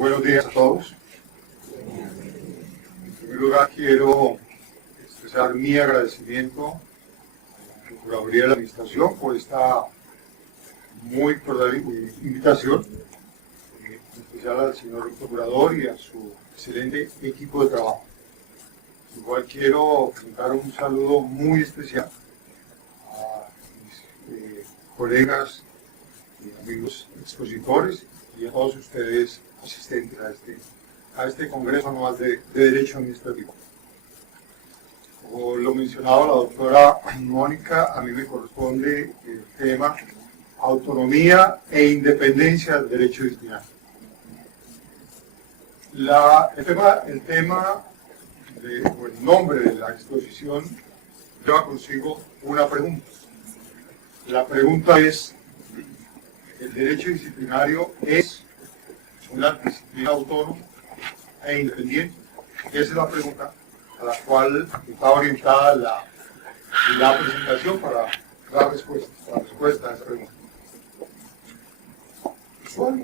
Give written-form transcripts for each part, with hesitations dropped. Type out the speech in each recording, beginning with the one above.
Buenos días a todos. En primer lugar, quiero expresar mi agradecimiento a la Procuraduría de la Administración por esta muy cordial invitación, en especial al señor Procurador y a su excelente equipo de trabajo. Igual quiero presentar un saludo muy especial a mis colegas y amigos expositores y a todos ustedes asistentes a este Congreso Anual de Derecho Administrativo. Como lo mencionaba la doctora Mónica, a mí me corresponde el tema autonomía e independencia del derecho disciplinario. El nombre de la exposición lleva consigo una pregunta. La pregunta es: ¿el derecho disciplinario es una disciplina autónoma e independiente? Esa es la pregunta a la cual está orientada la presentación para dar respuesta a esa pregunta.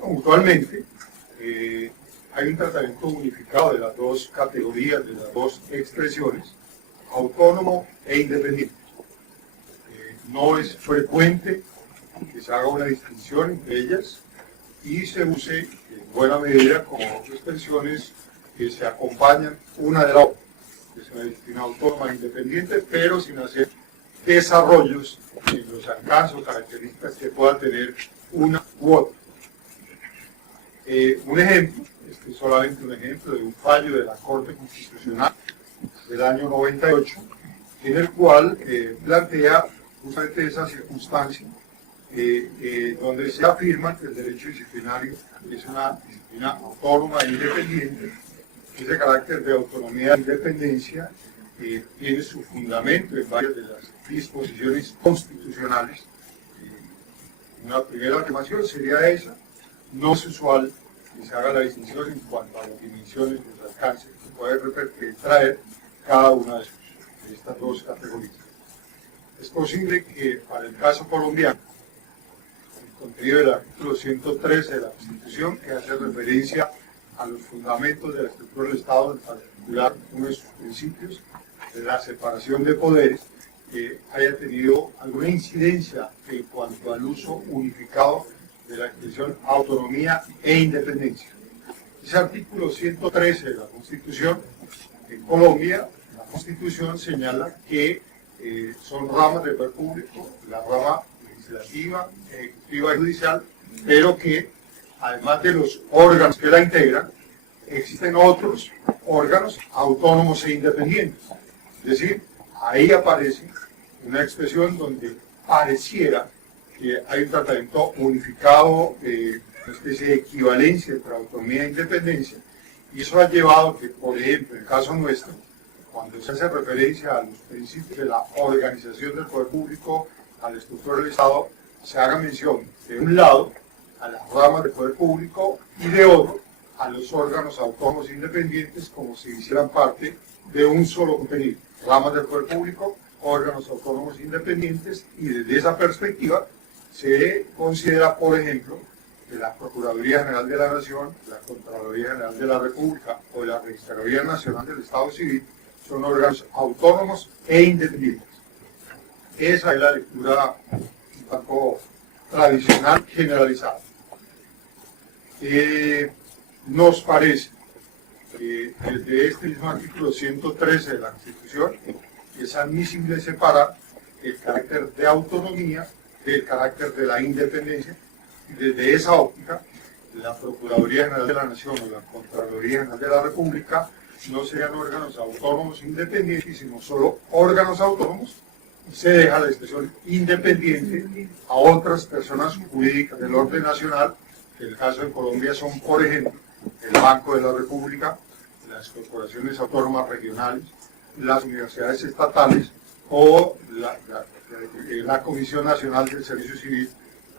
Usualmente hay un tratamiento unificado de las dos categorías, de las dos expresiones, autónomo e independiente. No es frecuente que se haga una distinción entre ellas y se use en buena medida como expresiones que se acompañan una de la otra. Es una disciplina autónoma e independiente, pero sin hacer desarrollos en los alcances o características que pueda tener una u otra. Un ejemplo, este es solamente un ejemplo de un fallo de la Corte Constitucional del año 98, en el cual plantea justamente esa circunstancia donde se afirma que el derecho disciplinario es una disciplina autónoma e independiente. Ese carácter de autonomía e independencia tiene su fundamento en varias de las disposiciones constitucionales. Una primera afirmación sería esa: no es usual que se haga la distinción en cuanto a las dimensiones de los alcances que puede traer cada una de estas dos categorías. Es posible que para el caso colombiano, el contenido del artículo 113 de la Constitución, que hace referencia a los fundamentos de la estructura del Estado, en particular uno de sus principios, de la separación de poderes, haya tenido alguna incidencia en cuanto al uso unificado de la expresión autonomía e independencia. Ese artículo 113 de la Constitución, en Colombia, la Constitución señala que son ramas del poder público, la rama legislativa, ejecutiva y judicial, pero que además de los órganos que la integran, existen otros órganos autónomos e independientes. Es decir, ahí aparece una expresión donde pareciera que hay un tratamiento unificado, una especie de equivalencia entre autonomía e independencia, y eso ha llevado a que, por ejemplo, en el caso nuestro, cuando se hace referencia a los principios de la organización del poder público, a la estructura del Estado, se haga mención, de un lado, a las ramas del poder público y de otro, a los órganos autónomos e independientes, como si hicieran parte de un solo contenido. Ramas del poder público, órganos autónomos e independientes, y desde esa perspectiva se considera, por ejemplo, que la Procuraduría General de la Nación, la Contraloría General de la República o la Registraduría Nacional del Estado Civil son órganos autónomos e independientes. Esa es la lectura un poco tradicional generalizada. Nos parece que desde este mismo artículo 113 de la Constitución es admisible separar el carácter de autonomía del carácter de la independencia, y desde esa óptica la Procuraduría General de la Nación o la Contraloría General de la República no serían órganos autónomos e independientes, sino solo órganos autónomos, y se deja la expresión independiente a otras personas jurídicas del orden nacional, que en el caso de Colombia son, por ejemplo, el Banco de la República, las corporaciones autónomas regionales, las universidades estatales o la Comisión Nacional del Servicio Civil,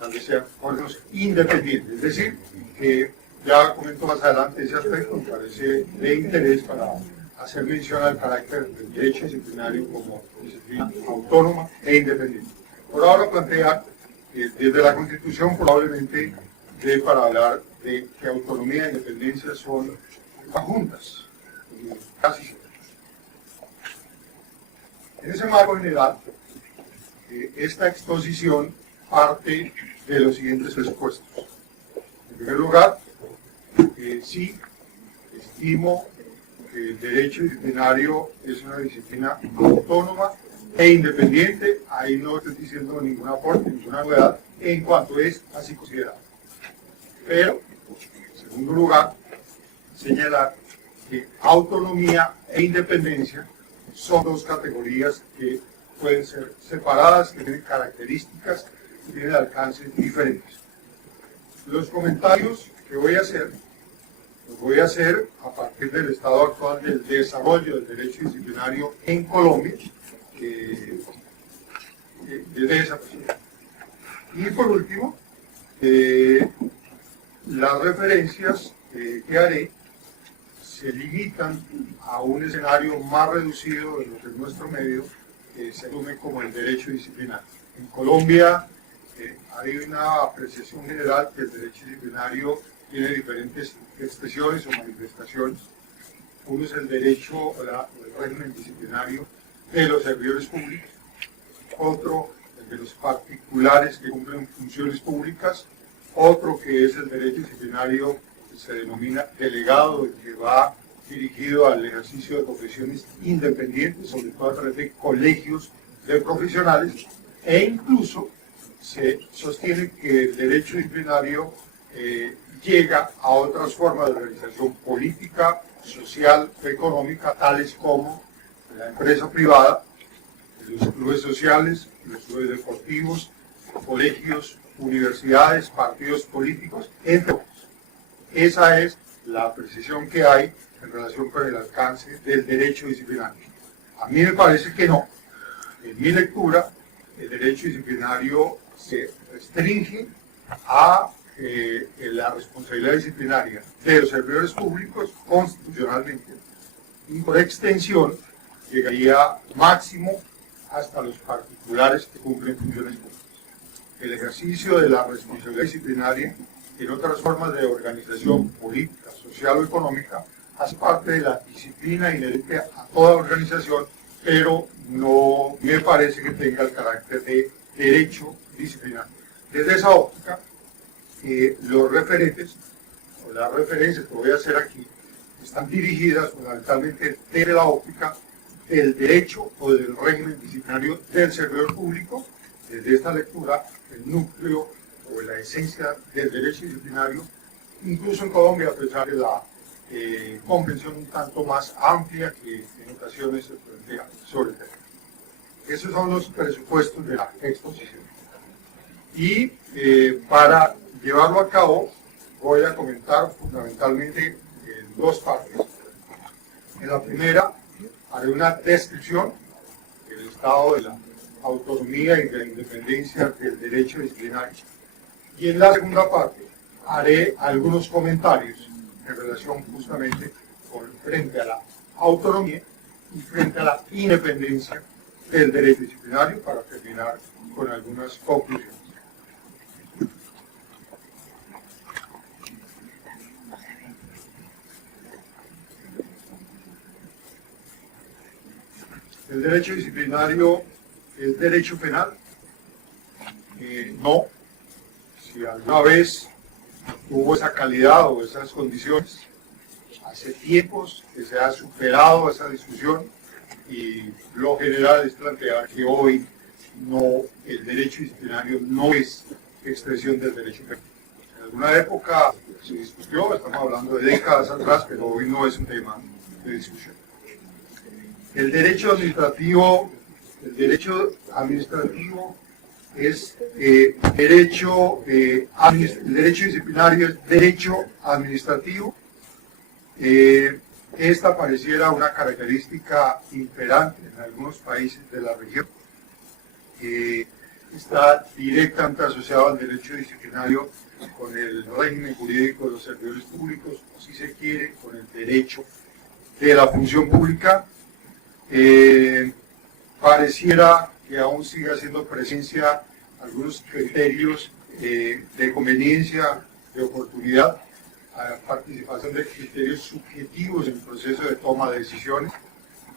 donde sean órganos independientes. Es decir, que ya comento más adelante ese aspecto, me parece de interés para hacer mención al carácter del derecho disciplinario como disciplina autónoma e independiente. Por ahora plantear que desde la Constitución probablemente dé para hablar de que autonomía e independencia son juntas, casi siempre. En ese marco general, esta exposición parte de los siguientes presupuestos. En primer lugar, sí, estimo que el derecho disciplinario es una disciplina autónoma e independiente. Ahí no estoy diciendo ningún aporte, ninguna novedad, en cuanto es así considerado. Pero, en segundo lugar, señalar que autonomía e independencia son dos categorías que pueden ser separadas, que tienen características, que tienen alcances diferentes. Los comentarios que voy a hacer, los voy a hacer a partir del estado actual del desarrollo del derecho disciplinario en Colombia, desde esa perspectiva. Y por último, las referencias que haré se limitan a un escenario más reducido de lo que en nuestro medio se asume como el derecho disciplinario. En Colombia hay una apreciación general que el derecho disciplinario tiene diferentes expresiones o manifestaciones. Uno es el derecho o el régimen disciplinario de los servidores públicos, otro el de los particulares que cumplen funciones públicas, otro que es el derecho disciplinario que se denomina delegado y que va dirigido al ejercicio de profesiones independientes, sobre todo a través de colegios de profesionales, e incluso se sostiene que el derecho disciplinario llega a otras formas de organización política, social, económica, tales como la empresa privada, los clubes sociales, los clubes deportivos, colegios, universidades, partidos políticos, entre otros. Esa es la precisión que hay en relación con el alcance del derecho disciplinario. A mí me parece que no. En mi lectura, el derecho disciplinario se restringe a la responsabilidad disciplinaria de los servidores públicos constitucionalmente y por extensión llegaría máximo hasta los particulares que cumplen funciones públicas. El ejercicio de la responsabilidad disciplinaria en otras formas de organización política, social o económica hace parte de la disciplina inherente a toda organización, pero no me parece que tenga el carácter de derecho disciplinario. Desde esa óptica, los referentes o las referencias que voy a hacer aquí están dirigidas fundamentalmente desde la óptica del derecho o del régimen disciplinario del servidor público. Desde esta lectura, el núcleo o la esencia del derecho disciplinario, incluso en Colombia, a pesar de la comprensión un tanto más amplia que en ocasiones se plantea sobre el tema. Esos son los presupuestos de la exposición. Y para llevarlo a cabo, voy a comentar fundamentalmente en dos partes. En la primera, haré una descripción del estado de la autonomía y de la independencia del derecho disciplinario. Y en la segunda parte, haré algunos comentarios en relación justamente frente a la autonomía y frente a la independencia del derecho disciplinario, para terminar con algunas conclusiones. ¿El derecho disciplinario es derecho penal? No. Si alguna vez tuvo esa calidad o esas condiciones, hace tiempos que se ha superado esa discusión y lo general es plantear que hoy no, el derecho disciplinario no es expresión del derecho penal. En alguna época se discutió, estamos hablando de décadas atrás, pero hoy no es un tema de discusión. El derecho administrativo es el derecho disciplinario es derecho administrativo. Esta pareciera una característica imperante en algunos países de la región. Está directamente asociado al derecho disciplinario con el régimen jurídico de los servidores públicos, o si se quiere, con el derecho de la función pública. Pareciera que aún sigue haciendo presencia algunos criterios de conveniencia, de oportunidad, participación de criterios subjetivos en el proceso de toma de decisiones.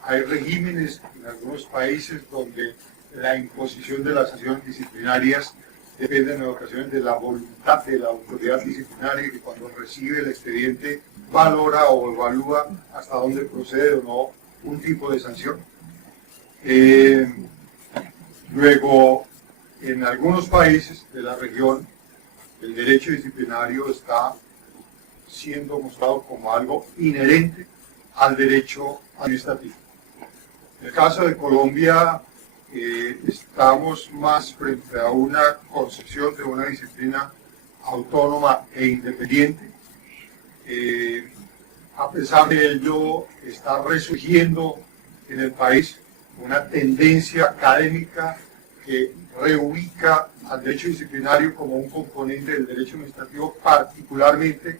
Hay regímenes en algunos países donde la imposición de las sanciones disciplinarias depende en ocasiones de la voluntad de la autoridad disciplinaria, que cuando recibe el expediente valora o evalúa hasta dónde procede o no un tipo de sanción. Luego, en algunos países de la región, el derecho disciplinario está siendo mostrado como algo inherente al derecho administrativo. En el caso de Colombia, estamos más frente a una concepción de una disciplina autónoma e independiente. A pesar de ello, está resurgiendo en el país una tendencia académica que reubica al derecho disciplinario como un componente del derecho administrativo, particularmente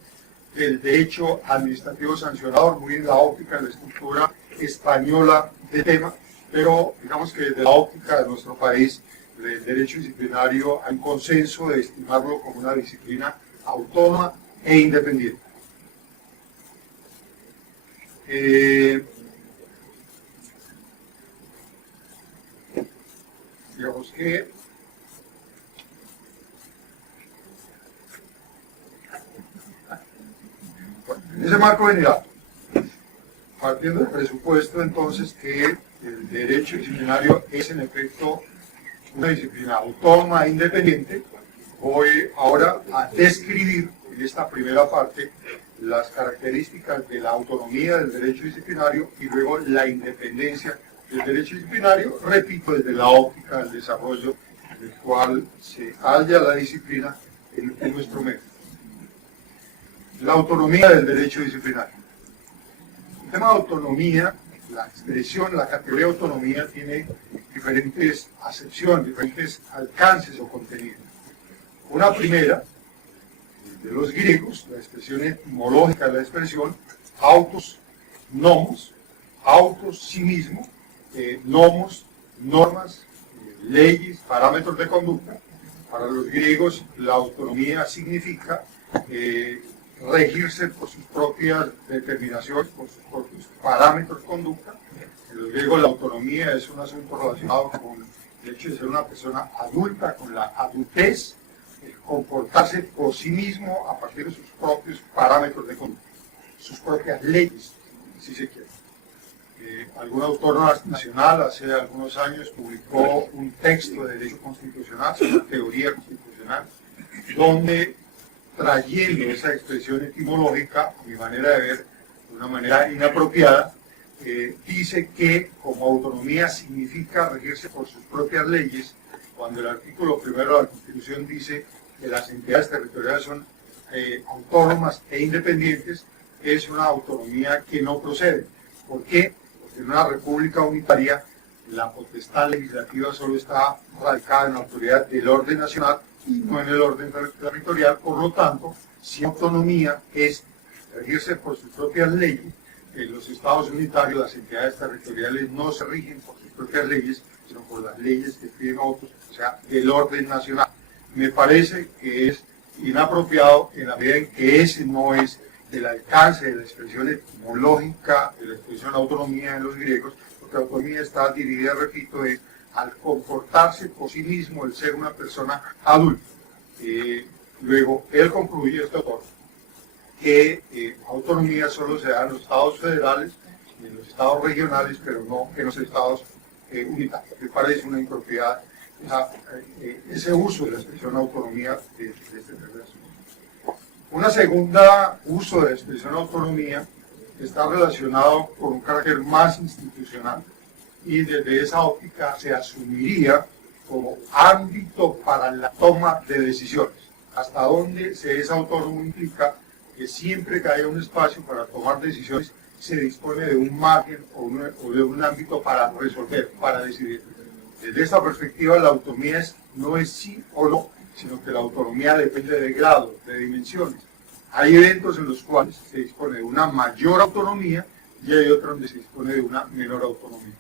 del derecho administrativo sancionador, muy en la óptica de la estructura española del tema, pero digamos que desde la óptica de nuestro país, del derecho disciplinario, hay un consenso de estimarlo como una disciplina autónoma e independiente. Digamos que en ese marco general, partiendo del presupuesto entonces que el derecho disciplinario es en efecto una disciplina autónoma e independiente, voy ahora a describir en esta primera parte las características de la autonomía del derecho disciplinario y luego la independencia del derecho disciplinario, repito, desde la óptica del desarrollo en el cual se halla la disciplina en nuestro medio. La autonomía del derecho disciplinario. El tema de autonomía, la expresión, la categoría de autonomía tiene diferentes acepciones, diferentes alcances o contenidos. Una primera, de los griegos, la expresión etimológica de la expresión, autos, nomos, autos, sí mismo, nomos, normas, leyes, parámetros de conducta. Para los griegos la autonomía significa regirse por sus propias determinaciones, por sus propios parámetros de conducta. En los griegos la autonomía es un asunto relacionado con el hecho de ser una persona adulta, con la adultez, comportarse por sí mismo a partir de sus propios parámetros de conducta, sus propias leyes, si se quiere. Algún autor nacional hace algunos años publicó un texto de derecho constitucional, una teoría constitucional, donde trayendo esa expresión etimológica, a mi manera de ver, de una manera inapropiada, dice que como autonomía significa regirse por sus propias leyes, cuando el artículo primero de la Constitución dice que las entidades territoriales son autónomas e independientes, es una autonomía que no procede. ¿Por qué? Porque en una república unitaria la potestad legislativa solo está radicada en la autoridad del orden nacional y no en el orden territorial. Por lo tanto, si autonomía es regirse por sus propias leyes, en los estados unitarios las entidades territoriales no se rigen por sus propias leyes, sino por las leyes que piden otros, o sea, el orden nacional. Me parece que es inapropiado en la medida en que ese no es el alcance de la expresión etimológica de la expresión autonomía en los griegos, porque la autonomía está dividida, repito, al comportarse por sí mismo, el ser una persona adulta. Luego, él concluye, este autor, que autonomía solo se da en los estados federales y en los estados regionales, pero no en los estados unitarios. Me parece una impropiedad ese uso de la expresión autonomía de este perverso. Una segunda uso de la expresión autonomía está relacionado con un carácter más institucional y desde esa óptica se asumiría como ámbito para la toma de decisiones. Hasta dónde se es autónomo implica que siempre que haya un espacio para tomar decisiones se dispone de un margen o de un ámbito para resolver, para decidir. Desde esta perspectiva la autonomía no es sí o no, sino que la autonomía depende de grado, de dimensiones. Hay eventos en los cuales se dispone de una mayor autonomía y hay otros donde se dispone de una menor autonomía.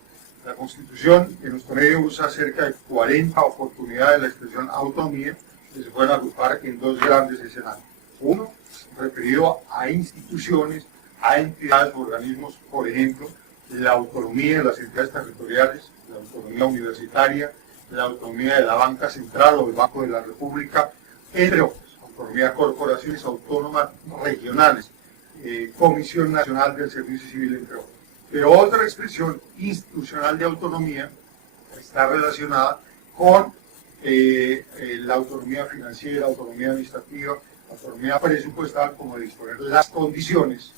La Constitución en nuestro medio usa cerca de 40 oportunidades de la expresión autonomía, que se pueden agrupar en dos grandes escenarios. Uno, referido a instituciones, a entidades, organismos, por ejemplo, la autonomía de las entidades territoriales, la autonomía universitaria, la autonomía de la banca central o del Banco de la República, entre otras, autonomía de corporaciones autónomas regionales, Comisión Nacional del Servicio Civil, entre otras. Pero otra expresión institucional de autonomía está relacionada con la autonomía financiera, autonomía administrativa, autonomía presupuestal, como de disponer las condiciones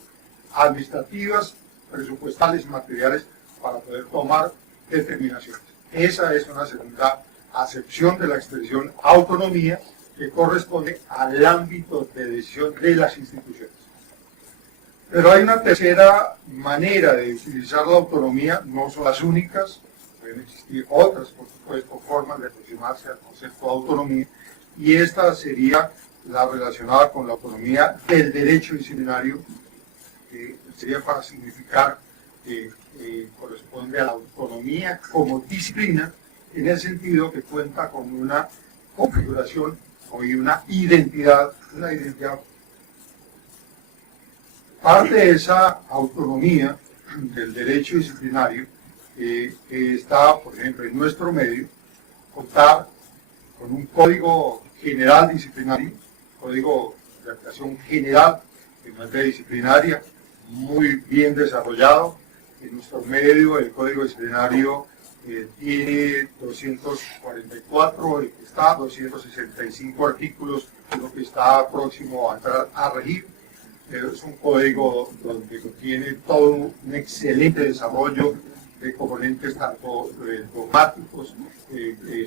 administrativas, presupuestales y materiales para poder tomar determinaciones. Esa es una segunda acepción de la expresión autonomía que corresponde al ámbito de decisión de las instituciones. Pero hay una tercera manera de utilizar la autonomía, no son las únicas, pueden existir otras, por supuesto, formas de aproximarse al concepto de autonomía, y esta sería la relacionada con la autonomía del derecho disciplinario, que sería para significar que corresponde a la autonomía como disciplina, en el sentido que cuenta con una configuración o una identidad. Parte de esa autonomía del derecho disciplinario que está, por ejemplo, en nuestro medio, contar con un código general disciplinario, código de actuación general en materia disciplinaria, muy bien desarrollado. En nuestro medio el código disciplinario tiene 244, el que está, 265 artículos, lo que está próximo a entrar a regir. Es un código donde tiene todo un excelente desarrollo de componentes tanto dogmáticos,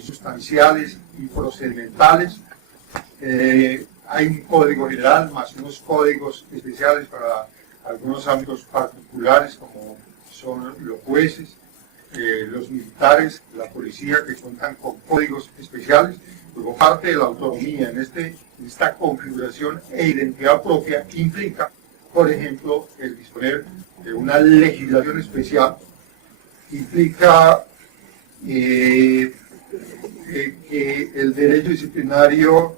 sustanciales y procedimentales. Hay un código general más unos códigos especiales para algunos ámbitos particulares como son los jueces, los militares, la policía, que cuentan con códigos especiales. Luego, parte de la autonomía en esta configuración e identidad propia implica, por ejemplo, el disponer de una legislación especial, implica que el derecho disciplinario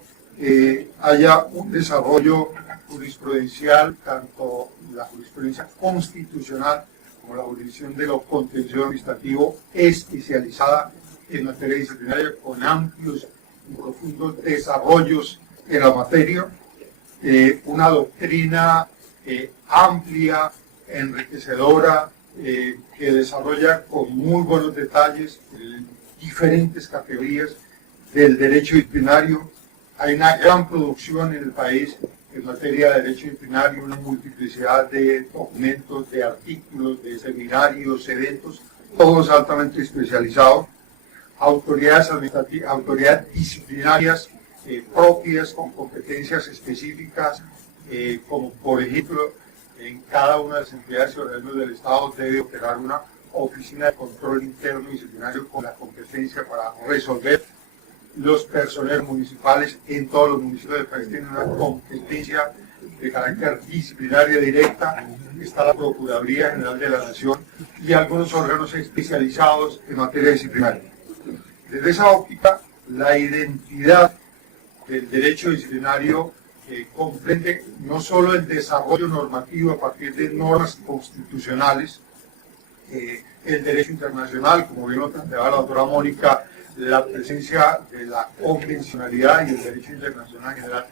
haya un desarrollo jurisprudencial, tanto la jurisprudencia constitucional como la jurisdicción de lo contencioso administrativo especializada en materia disciplinaria, con amplios y profundos desarrollos en la materia, una doctrina amplia, enriquecedora, que desarrolla con muy buenos detalles diferentes categorías del derecho disciplinario. Hay una gran producción en el país en materia de derecho disciplinario, una multiplicidad de documentos, de artículos, de seminarios, eventos, todos altamente especializados, autoridades administrativas, autoridades disciplinarias propias con competencias específicas, como por ejemplo en cada una de las entidades y organismos del Estado debe operar una oficina de control interno disciplinario con la competencia para resolver. Los personeros municipales en todos los municipios del país tienen una competencia de carácter disciplinario directa. Está la Procuraduría General de la Nación y algunos órganos especializados en materia disciplinaria. Desde esa óptica, la identidad del derecho disciplinario comprende no solo el desarrollo normativo a partir de normas constitucionales, el derecho internacional, como bien lo planteaba la doctora Mónica, la presencia de la convencionalidad y el derecho internacional en general,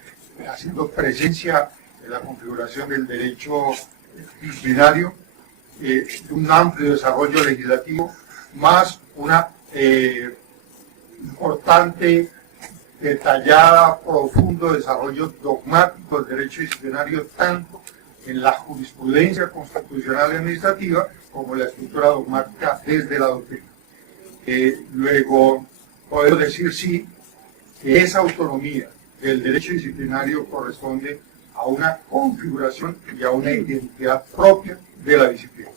haciendo presencia de la configuración del derecho disciplinario, un amplio desarrollo legislativo, más una importante, detallada, profundo desarrollo dogmático del derecho disciplinario, tanto en la jurisprudencia constitucional y administrativa como en la estructura dogmática desde la doctrina. Luego, podemos decir sí, que esa autonomía del derecho disciplinario corresponde a una configuración y a una identidad propia de la disciplina.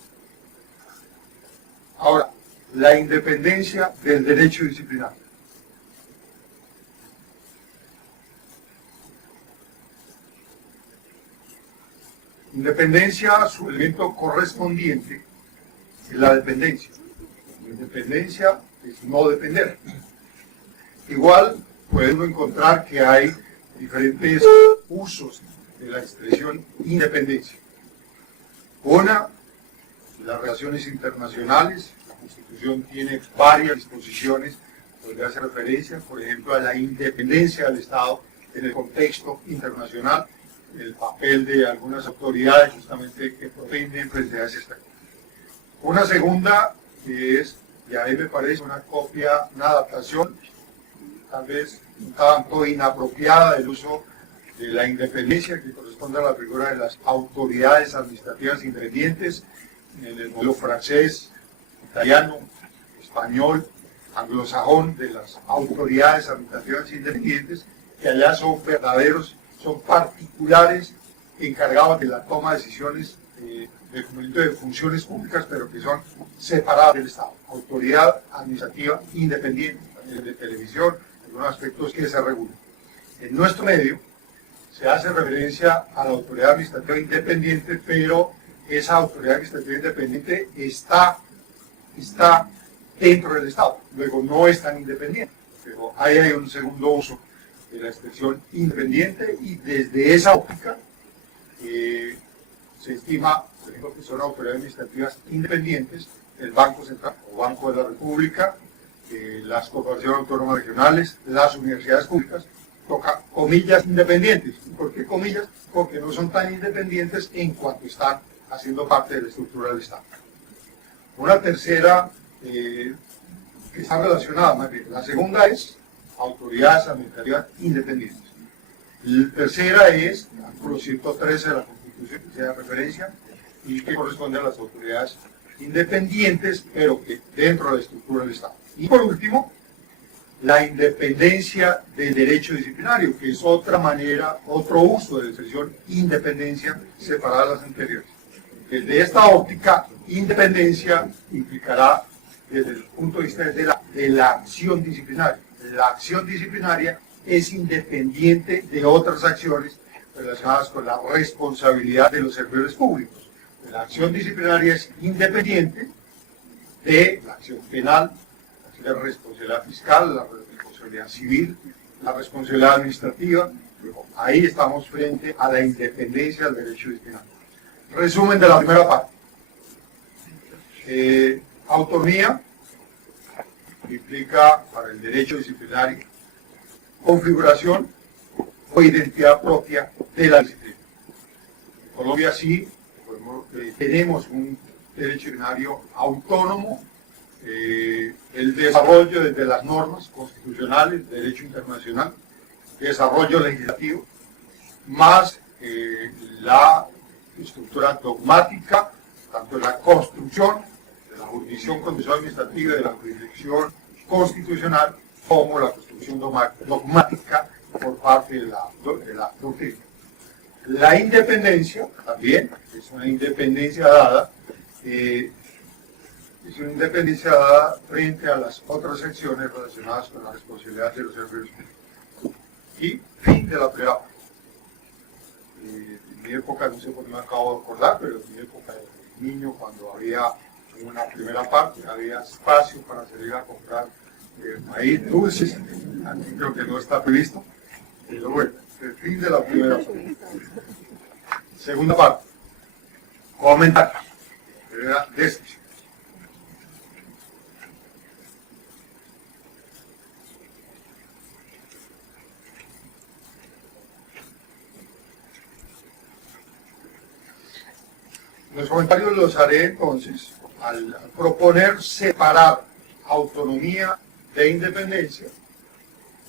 Ahora, la independencia del derecho disciplinario. Independencia, su elemento correspondiente es la dependencia. Independencia es no depender. Igual podemos encontrar que hay diferentes usos de la expresión independencia. Una, las relaciones internacionales. La Constitución tiene varias disposiciones donde hace referencia, por ejemplo, a la independencia del Estado en el contexto internacional, el papel de algunas autoridades justamente que propenden frente a ese aspecto. Una segunda, que es, y a mí me parece una copia, una adaptación, tal vez un tanto inapropiada del uso de la independencia que corresponde a la figura de las autoridades administrativas independientes en el modelo francés, italiano, español, anglosajón, de las autoridades administrativas independientes, que allá son verdaderos, son particulares encargados de la toma de decisiones del cumplimiento de funciones públicas, pero que son separadas del Estado. Autoridad administrativa independiente, también de televisión, algunos aspectos que se regulan. En nuestro medio se hace referencia a la autoridad administrativa independiente, pero esa autoridad administrativa independiente está dentro del Estado, luego no es tan independiente, pero ahí hay un segundo uso de la expresión independiente, y desde esa óptica se estima, por ejemplo, que son autoridades administrativas independientes el Banco Central o Banco de la República, las corporaciones autónomas regionales, las universidades públicas, toca comillas independientes. ¿Y por qué comillas? Porque no son tan independientes en cuanto están haciendo parte de la estructura del Estado. Una tercera que está relacionada, más bien, la segunda es autoridades administrativas independientes. La tercera es el artículo 113 de la Constitución, que se da referencia, y que corresponde a las autoridades independientes, pero que dentro de la estructura del Estado. Y por último, la independencia del derecho disciplinario, que es otra manera, otro uso de la expresión independencia separada de las anteriores. Desde esta óptica, independencia implicará, desde el punto de vista de la acción disciplinaria. La acción disciplinaria es independiente de otras acciones relacionadas con la responsabilidad de los servidores públicos. La acción disciplinaria es independiente de la acción penal, la responsabilidad fiscal, la responsabilidad civil, la responsabilidad administrativa. Ahí estamos frente a la independencia del derecho disciplinario. Resumen de la primera parte. Autonomía implica para el derecho disciplinario configuración o identidad propia de la disciplina. En Colombia sí tenemos un derecho disciplinario autónomo, el desarrollo desde las normas constitucionales, derecho internacional, desarrollo legislativo, más la estructura dogmática, tanto en la construcción de la jurisdicción contenciosa administrativa y de la jurisdicción constitucional, como la construcción dogmática por parte de la doctrina. La independencia también es una independencia dada, frente a las otras secciones relacionadas con la responsabilidad de los servidores públicos. Y fin de la primera parte. En mi época, no sé por qué me acabo de acordar, pero en mi época de niño, cuando había una primera parte, había espacio para salir a comprar maíz, dulces. Aquí creo que no está previsto. Pero bueno, el fin de la primera parte. Segunda parte. Comentario. Primera descripción. Los comentarios los haré entonces al proponer separar autonomía de independencia.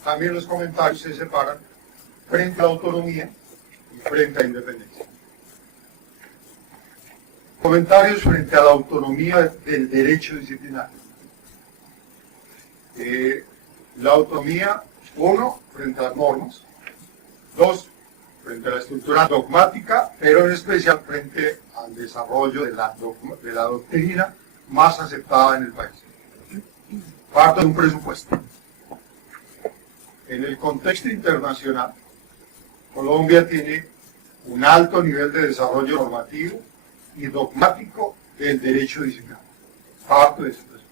También los comentarios se separan frente a la autonomía y frente a independencia. Comentarios frente a la autonomía del derecho disciplinario. La autonomía, 1, frente a las normas; 2, frente a la estructura dogmática, pero en especial frente al desarrollo de la doctrina más aceptada en el país. Parto de un presupuesto. En el contexto internacional, Colombia tiene un alto nivel de desarrollo normativo y dogmático del derecho disciplinario. Parto de ese presupuesto.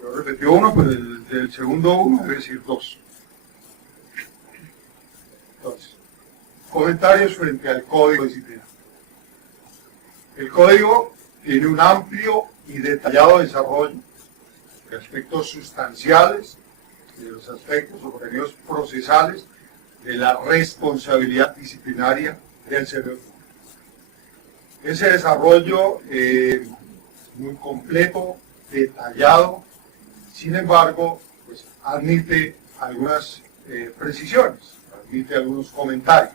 Yo repetí 1, pero del segundo 1 debe decir 2. Entonces, Comentarios frente al Código Disciplinario. El Código tiene un amplio y detallado desarrollo de aspectos sustanciales, de los aspectos o contenidos procesales de la responsabilidad disciplinaria del servidor público. Ese desarrollo muy completo, detallado, sin embargo, pues, admite algunas precisiones, admite algunos comentarios,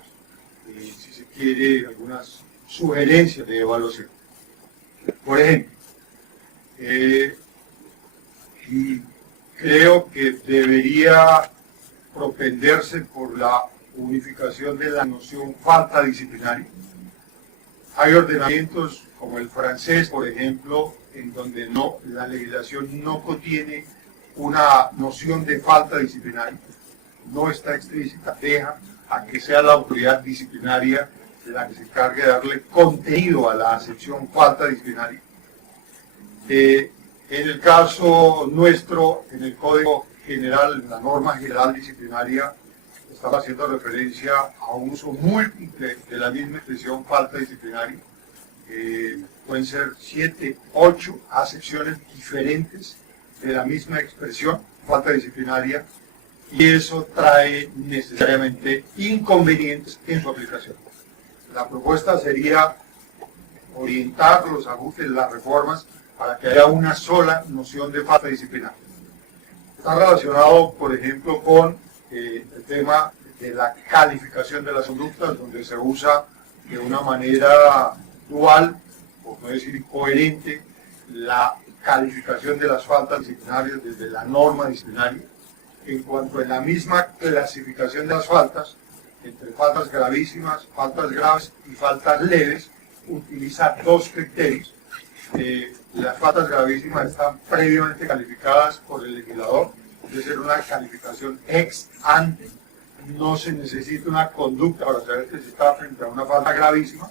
si se quiere, algunas sugerencias de evaluación. Por ejemplo, y creo que debería propenderse por la unificación de la noción falta disciplinaria. Hay ordenamientos como el francés, por ejemplo, en donde la legislación no contiene una noción de falta disciplinaria, no está explícita, deja a que sea la autoridad disciplinaria la que se encargue de darle contenido a la acepción falta disciplinaria. En el caso nuestro, en el Código General, la norma general disciplinaria, estaba haciendo referencia a un uso múltiple de la misma expresión falta disciplinaria. Pueden ser 7, 8 acepciones diferentes de la misma expresión, falta disciplinaria, y eso trae necesariamente inconvenientes en su aplicación. La propuesta sería orientar los ajustes, las reformas, para que haya una sola noción de falta disciplinaria. Está relacionado, por ejemplo, con el tema de la calificación de las conductas, donde se usa de una manera dual, por no decir coherente, la calificación de las faltas disciplinarias desde la norma disciplinaria, en cuanto a la misma clasificación de las faltas, entre faltas gravísimas, faltas graves y faltas leves, utiliza dos criterios. Las faltas gravísimas están previamente calificadas por el legislador, debe ser una calificación ex ante, no se necesita una conducta para saber que se está frente a una falta gravísima.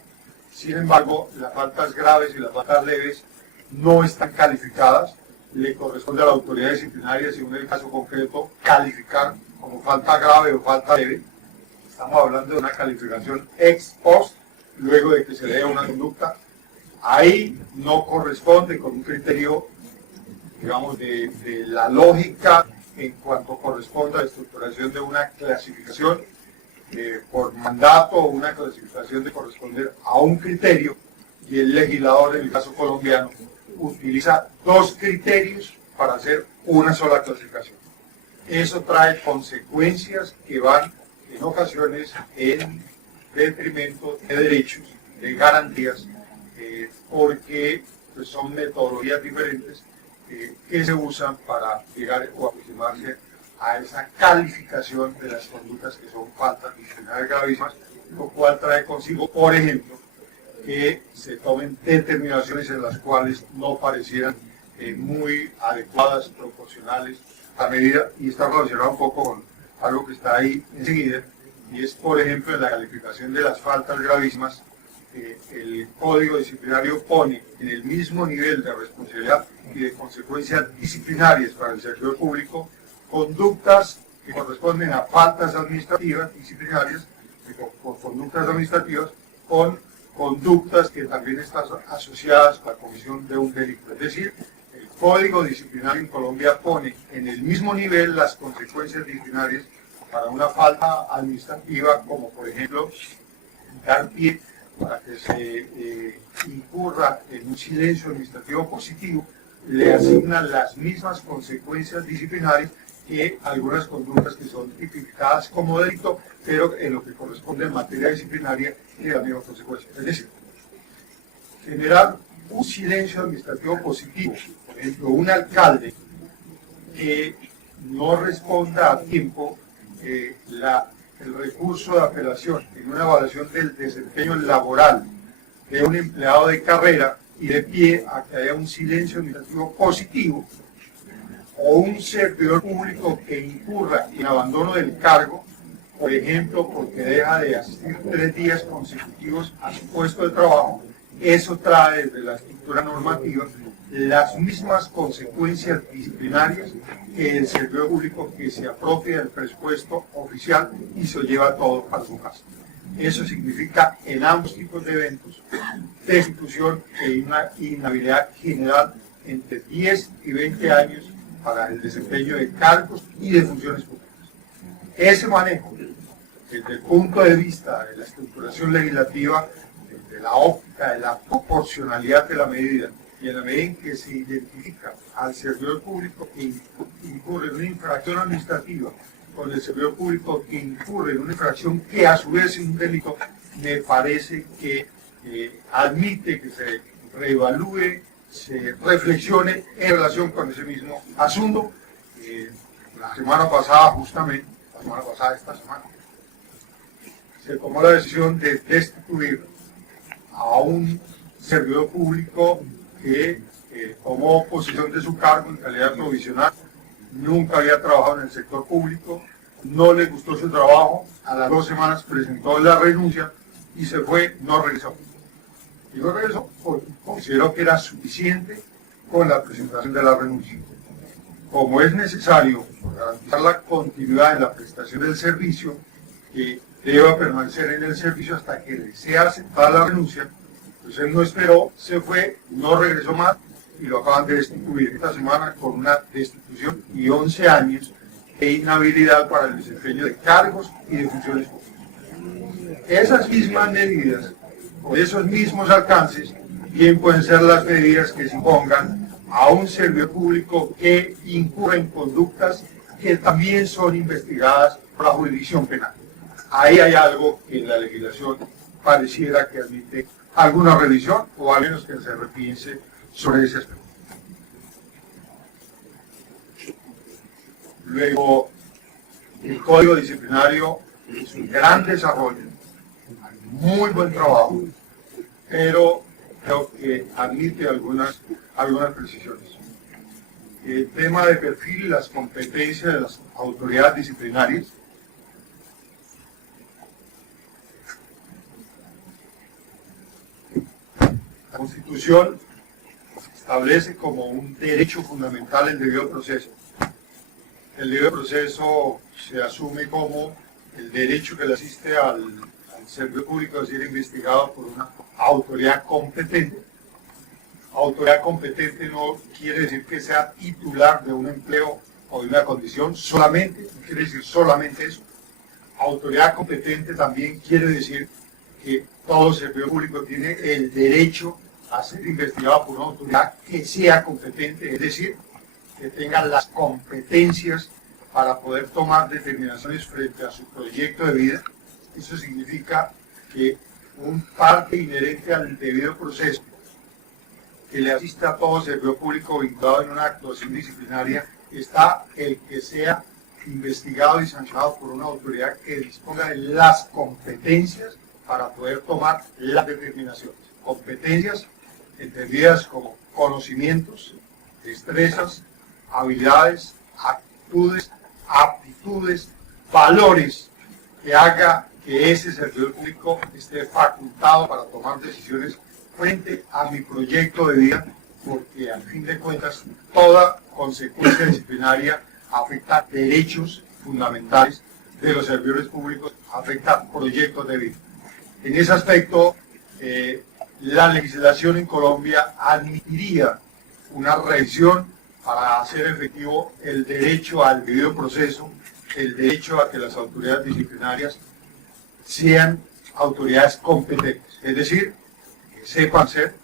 Sin embargo, las faltas graves y las faltas leves no están calificadas, le corresponde a la autoridad disciplinaria, según el caso concreto, calificar como falta grave o falta leve. Estamos hablando de una calificación ex post, luego de que se dé una conducta. Ahí no corresponde con un criterio, digamos, de la lógica en cuanto corresponde a la estructuración de una clasificación por mandato o una clasificación de corresponder a un criterio, y el legislador, en el caso colombiano, utiliza dos criterios para hacer una sola clasificación. Eso trae consecuencias que van en ocasiones en detrimento de derechos, de garantías, porque pues, son metodologías diferentes que se usan para llegar o aproximarse a esa calificación de las conductas que son faltas disciplinarias gravísimas, lo cual trae consigo, por ejemplo, que se tomen determinaciones en las cuales no parecieran muy adecuadas, proporcionales a medida, y está relacionado un poco con algo que está ahí enseguida, y es, por ejemplo, en la calificación de las faltas gravísimas, el Código Disciplinario pone en el mismo nivel de responsabilidad y de consecuencias disciplinarias para el servidor público conductas que corresponden a faltas administrativas disciplinarias, por conductas administrativas, con conductas que también están asociadas a la comisión de un delito. Es decir, el Código Disciplinario en Colombia pone en el mismo nivel las consecuencias disciplinarias para una falta administrativa, como por ejemplo dar pie para que se incurra en un silencio administrativo positivo, le asignan las mismas consecuencias disciplinarias que algunas conductas que son tipificadas como delito, pero en lo que corresponde en materia disciplinaria tiene las mismas consecuencias. Es decir, generar un silencio administrativo positivo, por ejemplo, un alcalde que no responda a tiempo el recurso de apelación en una evaluación del desempeño laboral de un empleado de carrera y de pie a que haya un silencio administrativo positivo, o un servidor público que incurra en abandono del cargo, por ejemplo, porque deja de asistir 3 días consecutivos a su puesto de trabajo, eso trae desde la estructura normativa las mismas consecuencias disciplinarias que el servidor público que se apropia del presupuesto oficial y se lleva todo para su casa. Eso significa en ambos tipos de eventos destitución e una inhabilidad general entre 10 y 20 años para el desempeño de cargos y de funciones públicas. Ese manejo, desde el punto de vista de la estructuración legislativa, desde la óptica de la proporcionalidad de la medida, y en la medida en que se identifica al servidor público que incurre en una infracción administrativa con el servidor público que incurre en una infracción que a su vez es un delito, me parece que admite que se reevalúe, se reflexione en relación con ese mismo asunto. La semana pasada, justamente, esta semana, se tomó la decisión de destituir a un servidor público que tomó posesión de su cargo en calidad provisional, nunca había trabajado en el sector público, no le gustó su trabajo, a las 2 semanas presentó la renuncia y se fue, no regresó. Y no regresó porque consideró que era suficiente con la presentación de la renuncia. Como es necesario garantizar la continuidad en la prestación del servicio, que deba permanecer en el servicio hasta que le sea aceptada la renuncia, pues él no esperó, se fue, no regresó más y lo acaban de destituir esta semana con una destitución y 11 años de inhabilidad para el desempeño de cargos y de funciones públicas. Esas mismas medidas, o esos mismos alcances, bien pueden ser las medidas que se impongan a un servidor público que incurra en conductas que también son investigadas por la jurisdicción penal. Ahí hay algo que en la legislación pareciera que admite alguna revisión o al menos que se repiense sobre ese aspecto. Luego, el Código Disciplinario es un gran desarrollo, muy buen trabajo, pero creo que admite algunas precisiones. El tema de perfil y las competencias de las autoridades disciplinarias. La Constitución establece como un derecho fundamental el debido proceso. El debido proceso se asume como el derecho que le asiste al servidor público a ser investigado por una autoridad competente. Autoridad competente no quiere decir que sea titular de un empleo o de una condición solamente, no quiere decir solamente eso. Autoridad competente también quiere decir que todo servidor público tiene el derecho a ser investigado por una autoridad que sea competente, es decir, que tenga las competencias para poder tomar determinaciones frente a su proyecto de vida. Eso significa que un parte inherente al debido proceso que le asiste a todo servidor público vinculado en una actuación disciplinaria está el que sea investigado y sancionado por una autoridad que disponga de las competencias para poder tomar las determinaciones. Competencias entendidas como conocimientos, destrezas, habilidades, actitudes, aptitudes, valores que haga que ese servidor público esté facultado para tomar decisiones frente a mi proyecto de vida, porque al fin de cuentas toda consecuencia disciplinaria afecta derechos fundamentales de los servidores públicos, afecta proyectos de vida. En ese aspecto, la legislación en Colombia admitiría una revisión para hacer efectivo el derecho al debido proceso, el derecho a que las autoridades disciplinarias sean autoridades competentes, es decir, que sepan hacer,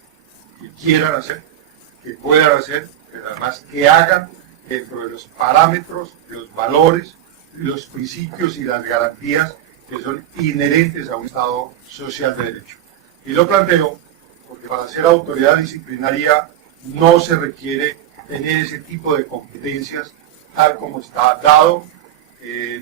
que quieran hacer, que puedan hacer, pero además que hagan dentro de los parámetros, los valores, los principios y las garantías que son inherentes a un Estado social de derecho. Y lo planteo porque para ser autoridad disciplinaria no se requiere tener ese tipo de competencias tal como está dado,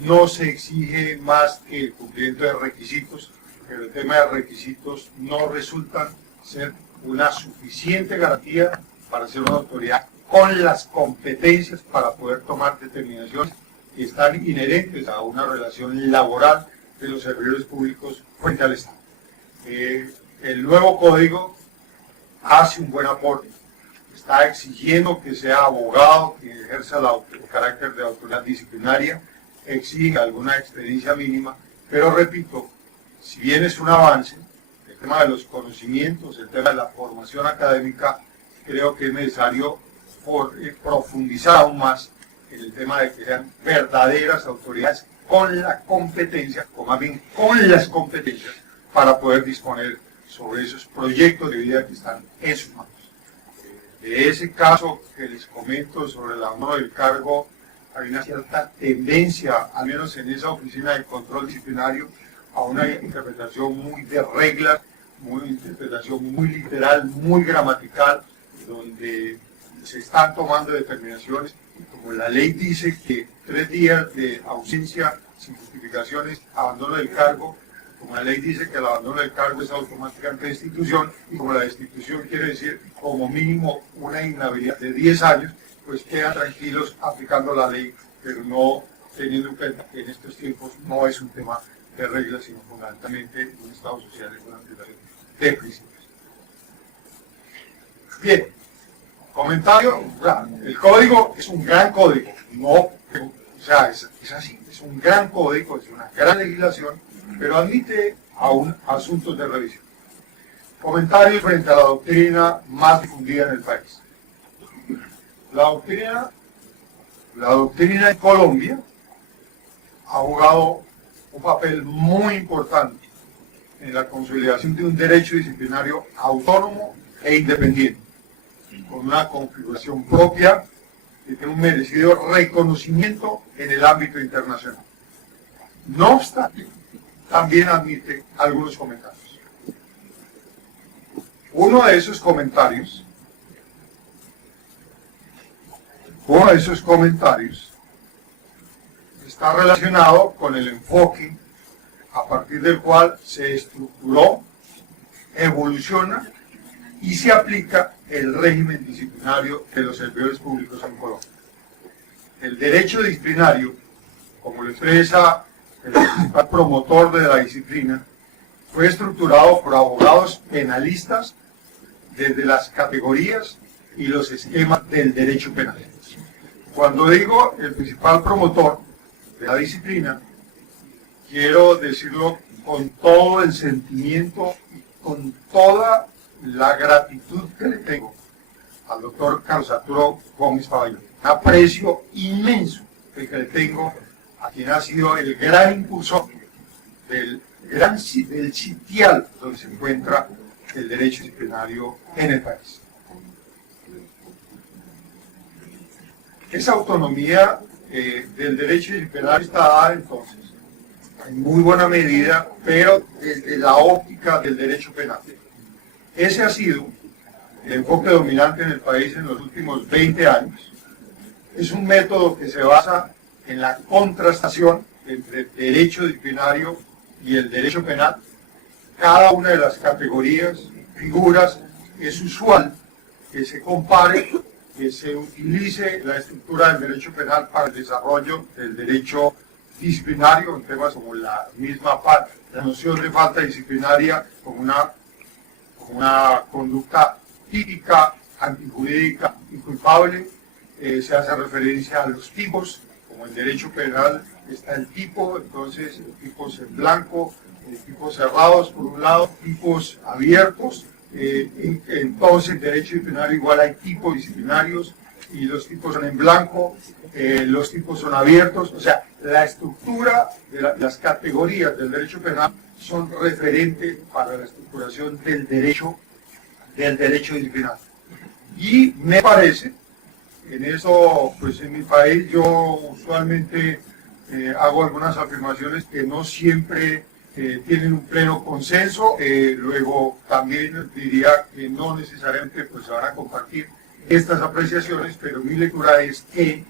no se exige más que el cumplimiento de requisitos, pero el tema de requisitos no resultan ser una suficiente garantía para ser una autoridad con las competencias para poder tomar determinaciones que están inherentes a una relación laboral de los servidores públicos frente al Estado. El nuevo código hace un buen aporte, está exigiendo que sea abogado, que ejerza el carácter de autoridad disciplinaria, exige alguna experiencia mínima, pero repito, si bien es un avance, el tema de los conocimientos, el tema de la formación académica, creo que es necesario profundizar aún más en el tema de que sean verdaderas autoridades con la competencia, o más bien con las competencias, para poder disponer sobre esos proyectos de vida que están en sus manos. De ese caso que les comento sobre el abandono del cargo, hay una cierta tendencia, al menos en esa oficina de control disciplinario, a una interpretación muy de reglas, una interpretación muy literal, muy gramatical, donde se están tomando determinaciones, como la ley dice que 3 días de ausencia sin justificaciones, abandono del cargo, como la ley dice que el abandono del cargo es automáticamente destitución, y como la destitución quiere decir como mínimo una inhabilidad de 10 años, pues quedan tranquilos aplicando la ley, pero no teniendo en cuenta que en estos tiempos no es un tema de reglas, sino fundamentalmente un Estado social y una aplicación de principios. Bien, comentario, el código es un gran código, es así, es un gran código, es una gran legislación, pero admite aún asuntos de revisión. Comentarios frente a la doctrina más difundida en el país. La doctrina en Colombia ha jugado un papel muy importante en la consolidación de un derecho disciplinario autónomo e independiente, con una configuración propia que tiene un merecido reconocimiento en el ámbito internacional. No obstante, también admite algunos comentarios. Uno de esos comentarios está relacionado con el enfoque a partir del cual se estructuró, evoluciona y se aplica el régimen disciplinario de los servidores públicos en Colombia. El derecho disciplinario, como lo expresa el principal promotor de la disciplina, fue estructurado por abogados penalistas desde las categorías y los esquemas del derecho penal. Cuando digo el principal promotor de la disciplina, quiero decirlo con todo el sentimiento y con toda la gratitud que le tengo al doctor Carlos Arturo Gómez Pabellón. Un aprecio inmenso el que le tengo a quien ha sido el gran impulsor del sitial donde se encuentra el derecho disciplinario en el país. Esa autonomía del derecho disciplinario está dada entonces en muy buena medida, pero desde la óptica del derecho penal. Ese ha sido el enfoque dominante en el país en los últimos 20 años. Es un método que se basa en la contrastación entre el derecho disciplinario y el derecho penal. Cada una de las categorías, figuras, es usual que se compare, que se utilice la estructura del derecho penal para el desarrollo del derecho disciplinario en temas como la misma la noción de falta disciplinaria como una conducta típica, antijurídica, inculpable. Se hace referencia a los tipos, como en derecho penal está el tipo, entonces tipos en blanco, tipos cerrados por un lado, tipos abiertos. Entonces en derecho disciplinario igual hay tipos disciplinarios y los tipos son en blanco, los tipos son abiertos, o sea, la estructura de las categorías del derecho penal son referentes para la estructuración del derecho disciplinario. Y me parece, en eso, pues en mi país yo usualmente hago algunas afirmaciones que no siempre tienen un pleno consenso, luego también diría que no necesariamente pues, se van a compartir estas apreciaciones, pero mi lectura es que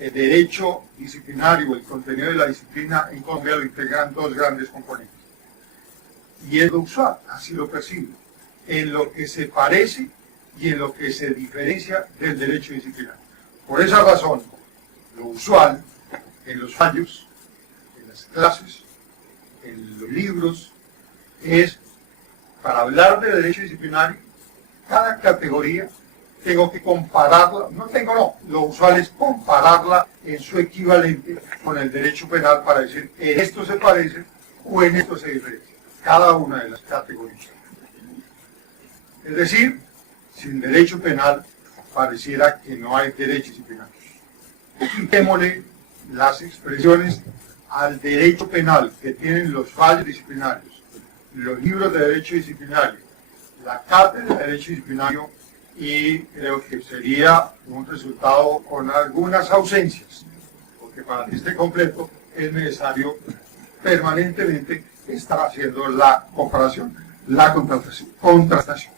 el derecho disciplinario, el contenido de la disciplina en Colombia lo integran 2 grandes componentes. Y es lo usual, así lo percibo, en lo que se parece y en lo que se diferencia del derecho disciplinario. Por esa razón, lo usual en los fallos, en las clases, en los libros, es, para hablar de derecho disciplinario, cada categoría tengo que compararla, lo usual es compararla en su equivalente con el derecho penal para decir, en esto se parece o en esto se diferencia cada una de las categorías. Es decir, sin derecho penal pareciera que no hay derecho disciplinario. Quitémosle las expresiones al derecho penal que tienen los fallos disciplinarios, los libros de derecho disciplinario, la cátedra de derecho disciplinario, y creo que sería un resultado con algunas ausencias, porque para que esté completo es necesario permanentemente estar haciendo la comparación, la contrastación.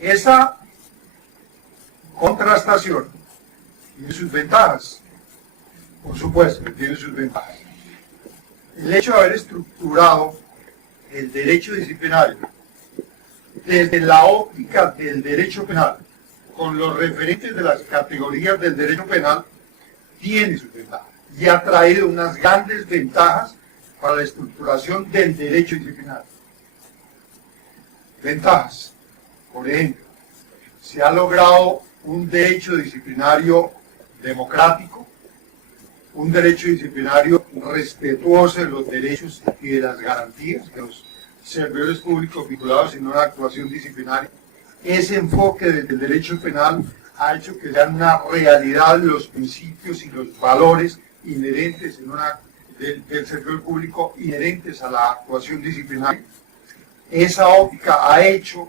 Esa contrastación tiene sus ventajas, por supuesto que tiene sus ventajas. El hecho de haber estructurado el derecho disciplinario desde la óptica del derecho penal, con los referentes de las categorías del derecho penal, tiene sus ventajas y ha traído unas grandes ventajas para la estructuración del derecho disciplinario. Ventajas. Por ejemplo, se ha logrado un derecho disciplinario democrático, un derecho disciplinario respetuoso de los derechos y de las garantías de los servidores públicos vinculados en una actuación disciplinaria. Ese enfoque del derecho penal ha hecho que sean una realidad los principios y los valores inherentes del servidor público inherentes a la actuación disciplinaria. Esa óptica ha hecho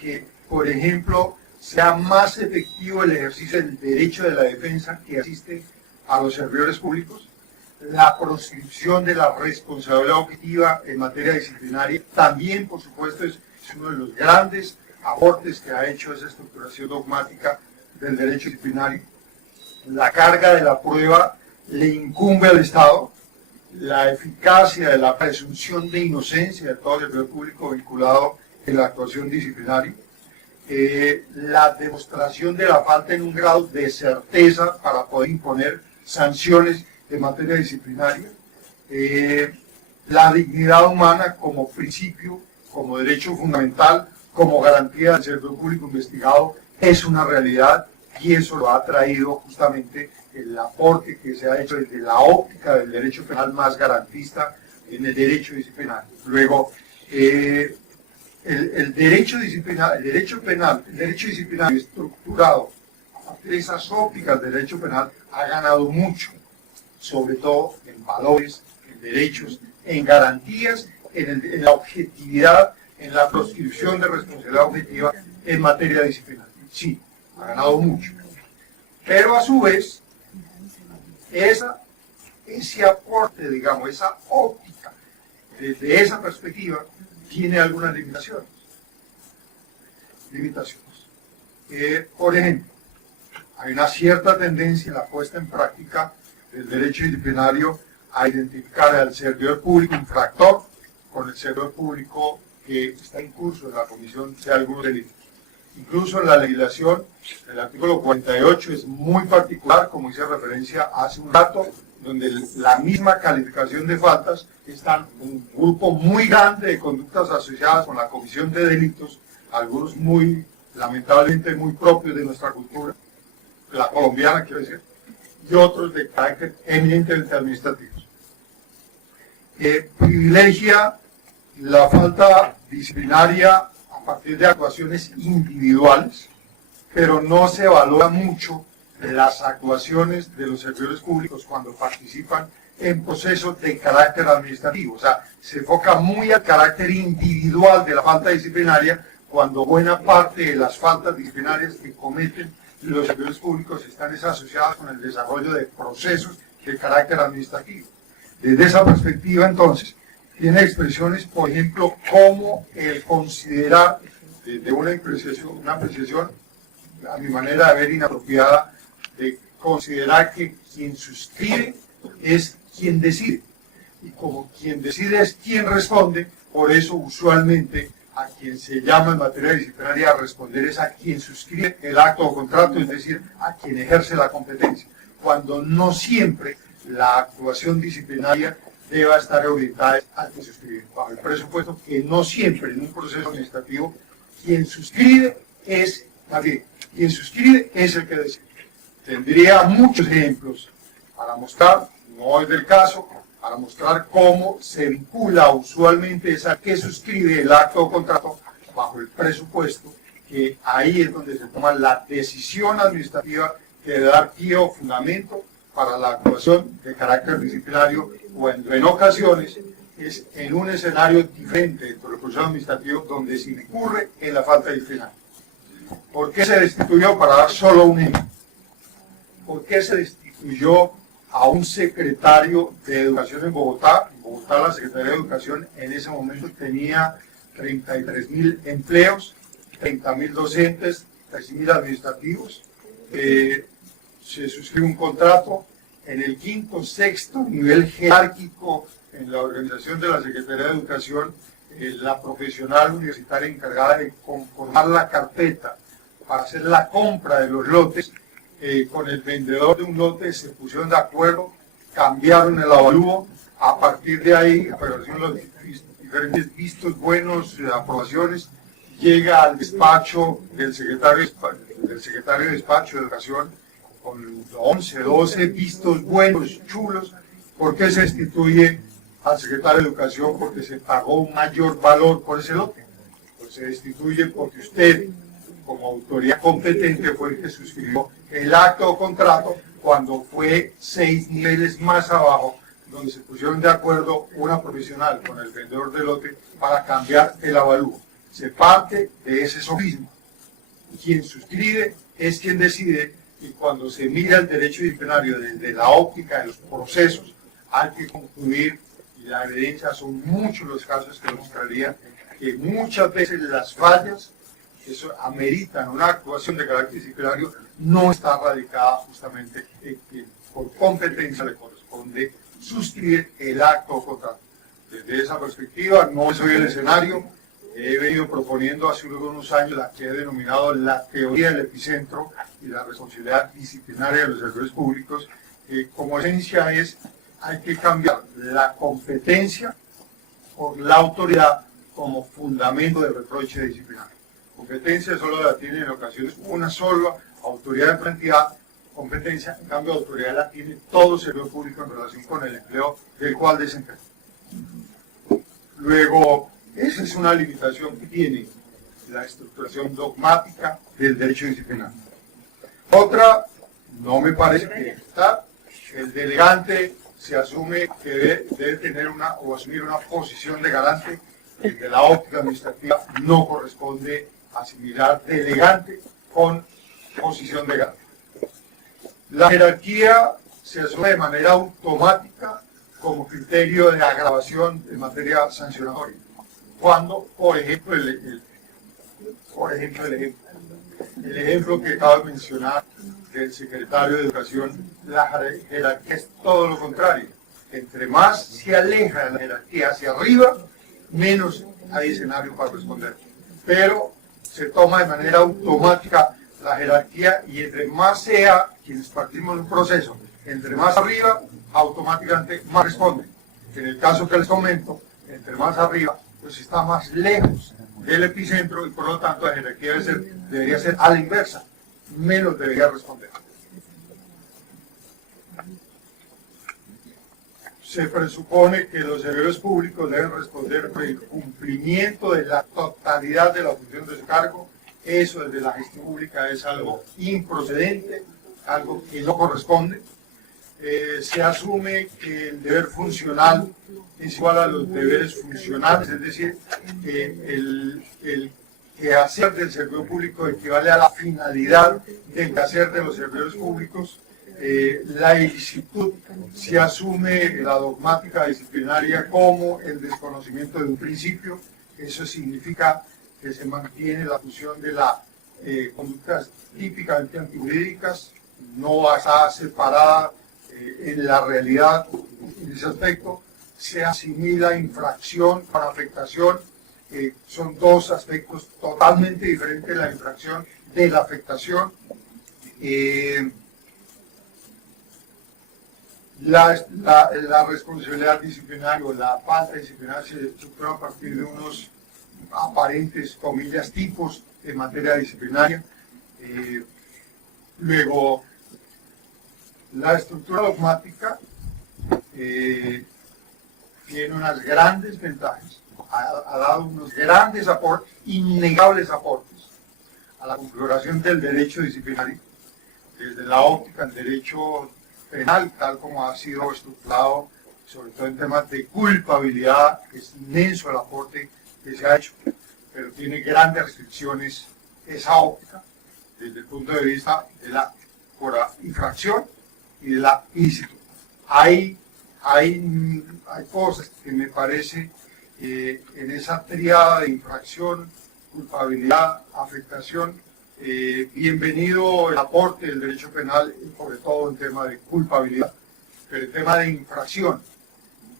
que, por ejemplo, sea más efectivo el ejercicio del derecho de la defensa que asiste a los servidores públicos. La proscripción de la responsabilidad objetiva en materia disciplinaria también, por supuesto, es uno de los grandes aportes que ha hecho esa estructuración dogmática del derecho disciplinario. La carga de la prueba le incumbe al Estado. La eficacia de la presunción de inocencia de todo el servidor público vinculado en la actuación disciplinaria. La demostración de la falta en un grado de certeza para poder imponer sanciones de materia disciplinaria, la dignidad humana como principio, como derecho fundamental, como garantía del servidor público investigado, es una realidad, y eso lo ha traído justamente el aporte que se ha hecho desde la óptica del derecho penal más garantista en el derecho disciplinario. Luego, el derecho disciplinario estructurado a partir de esas ópticas del derecho penal ha ganado mucho, sobre todo en valores, en derechos, en garantías, en la objetividad, en la proscripción de responsabilidad objetiva en materia disciplinaria. Sí, ha ganado mucho. Pero a su vez, ese aporte, digamos, esa óptica, desde esa perspectiva, tiene algunas limitaciones. Por ejemplo, hay una cierta tendencia en la puesta en práctica del derecho disciplinario a identificar al servidor público infractor con el servidor público que está en curso de la comisión de algunos delitos. Incluso en la legislación, el artículo 48 es muy particular, como hice referencia hace un rato, donde la misma calificación de faltas están un grupo muy grande de conductas asociadas con la comisión de delitos, algunos muy, lamentablemente, muy propios de nuestra cultura, la colombiana, quiero decir, y otros de carácter eminentemente administrativos. Privilegia la falta disciplinaria a partir de actuaciones individuales, pero no se valora mucho las actuaciones de los servidores públicos cuando participan en procesos de carácter administrativo. O sea, se enfoca muy al carácter individual de la falta disciplinaria, cuando buena parte de las faltas disciplinarias que cometen los servidores públicos están asociadas con el desarrollo de procesos de carácter administrativo. Desde esa perspectiva, entonces, tiene expresiones, por ejemplo, como el considerar, de una apreciación, a mi manera de ver inapropiada, de considerar que quien suscribe es quien decide. Y como quien decide es quien responde, por eso usualmente a quien se llama en materia disciplinaria a responder es a quien suscribe el acto o contrato, es decir, a quien ejerce la competencia, cuando no siempre la actuación disciplinaria deba estar orientada al que suscribe, bajo el presupuesto que no siempre en un proceso administrativo quien suscribe es el que decide. Tendría muchos ejemplos para mostrar, no es del caso, para mostrar cómo se vincula usualmente esa que suscribe el acto o contrato bajo el presupuesto, que ahí es donde se toma la decisión administrativa que debe dar pie o fundamento para la actuación de carácter disciplinario, cuando en ocasiones es en un escenario diferente dentro del proceso administrativo donde se incurre en la falta disciplinaria. ¿Por qué se destituyó? Para dar solo un ejemplo. ¿Por qué se destituyó a un secretario de Educación en Bogotá? En Bogotá la Secretaría de Educación en ese momento tenía 33.000 empleos, 30.000 docentes, 3.000 administrativos. Se suscribe un contrato en el quinto, sexto nivel jerárquico en la organización de la Secretaría de Educación. La profesional universitaria encargada de conformar la carpeta para hacer la compra de los lotes, con el vendedor de un lote se pusieron de acuerdo, cambiaron el avalúo, a partir de ahí aparecieron los diferentes vistos buenos, aprobaciones, llega al despacho del secretario de despacho de Educación con 11, 12 vistos buenos, chulos. ¿Por qué se destituye al secretario de Educación? Porque se pagó un mayor valor por ese lote. Pues se destituye porque usted, como autoridad competente, fue el que suscribió el acto o contrato cuando fue 6 niveles más abajo, donde se pusieron de acuerdo una profesional con el vendedor del lote para cambiar el avalúo. Se parte de ese sofisma. Quien suscribe es quien decide, y cuando se mira el derecho disciplinario desde la óptica de los procesos, hay que concluir, y la evidencia son muchos los casos que mostrarían que muchas veces las fallas que eso ameritan una actuación de carácter disciplinario no está radicada justamente en que por competencia le corresponde suscribir el acto o contrato. Desde esa perspectiva, no soy el escenario. He venido proponiendo hace unos años la que he denominado la teoría del epicentro y la responsabilidad disciplinaria de los servidores públicos. Como esencia hay que cambiar la competencia por la autoridad como fundamento del reproche disciplinario. Competencia solo la tiene en ocasiones una sola autoridad de entidad, competencia, en cambio autoridad la tiene todo servidor público en relación con el empleo del cual desempeña. Luego, esa es una limitación que tiene la estructuración dogmática del derecho disciplinario. Otra, no me parece que está, el delegante se asume que debe tener o asumir una posición de garante. Desde la óptica administrativa no corresponde asimilar delegante con posición de garante. La jerarquía se asume de manera automática como criterio de agravación en materia sancionatoria. Cuando, por ejemplo, el ejemplo que acabo de mencionar del secretario de Educación, la jerarquía es todo lo contrario. Entre más se aleja de la jerarquía hacia arriba, menos hay escenario para responder. Pero se toma de manera automática la jerarquía y entre más sea quienes partimos de un proceso, entre más arriba, automáticamente más responden. En el caso que les comento, entre más arriba, pues está más lejos del epicentro y por lo tanto la jerarquía debería ser a la inversa, menos debería responder. Se presupone que los servidores públicos deben responder por el cumplimiento de la totalidad de la función de su cargo. Eso desde la gestión pública es algo improcedente, algo que no corresponde. Se asume que el deber funcional es igual a los deberes funcionales, es decir, que el quehacer del servidor público equivale a la finalidad del quehacer de los servidores públicos. La ilicitud se asume la dogmática disciplinaria como el desconocimiento de un principio. Eso significa que se mantiene la función de las conductas típicamente antijurídicas, no está separada en la realidad en ese aspecto. Se asimila infracción con afectación, son dos aspectos totalmente diferentes, la infracción de la afectación. La responsabilidad disciplinaria o la falta disciplinaria se estructura a partir de unos aparentes, comillas, tipos en materia disciplinaria. Luego, La estructura dogmática tiene unas grandes ventajas, ha dado unos grandes aportes, innegables aportes a la configuración del derecho disciplinario, desde la óptica del derecho penal, tal como ha sido estructurado, sobre todo en temas de culpabilidad. Es inmenso el aporte que se ha hecho, pero tiene grandes restricciones esa óptica desde el punto de vista de la infracción y de la ilicitud. Hay cosas que me parece en esa tríada de infracción, culpabilidad, afectación, bienvenido el aporte del derecho penal, sobre todo en tema de culpabilidad, pero en tema de infracción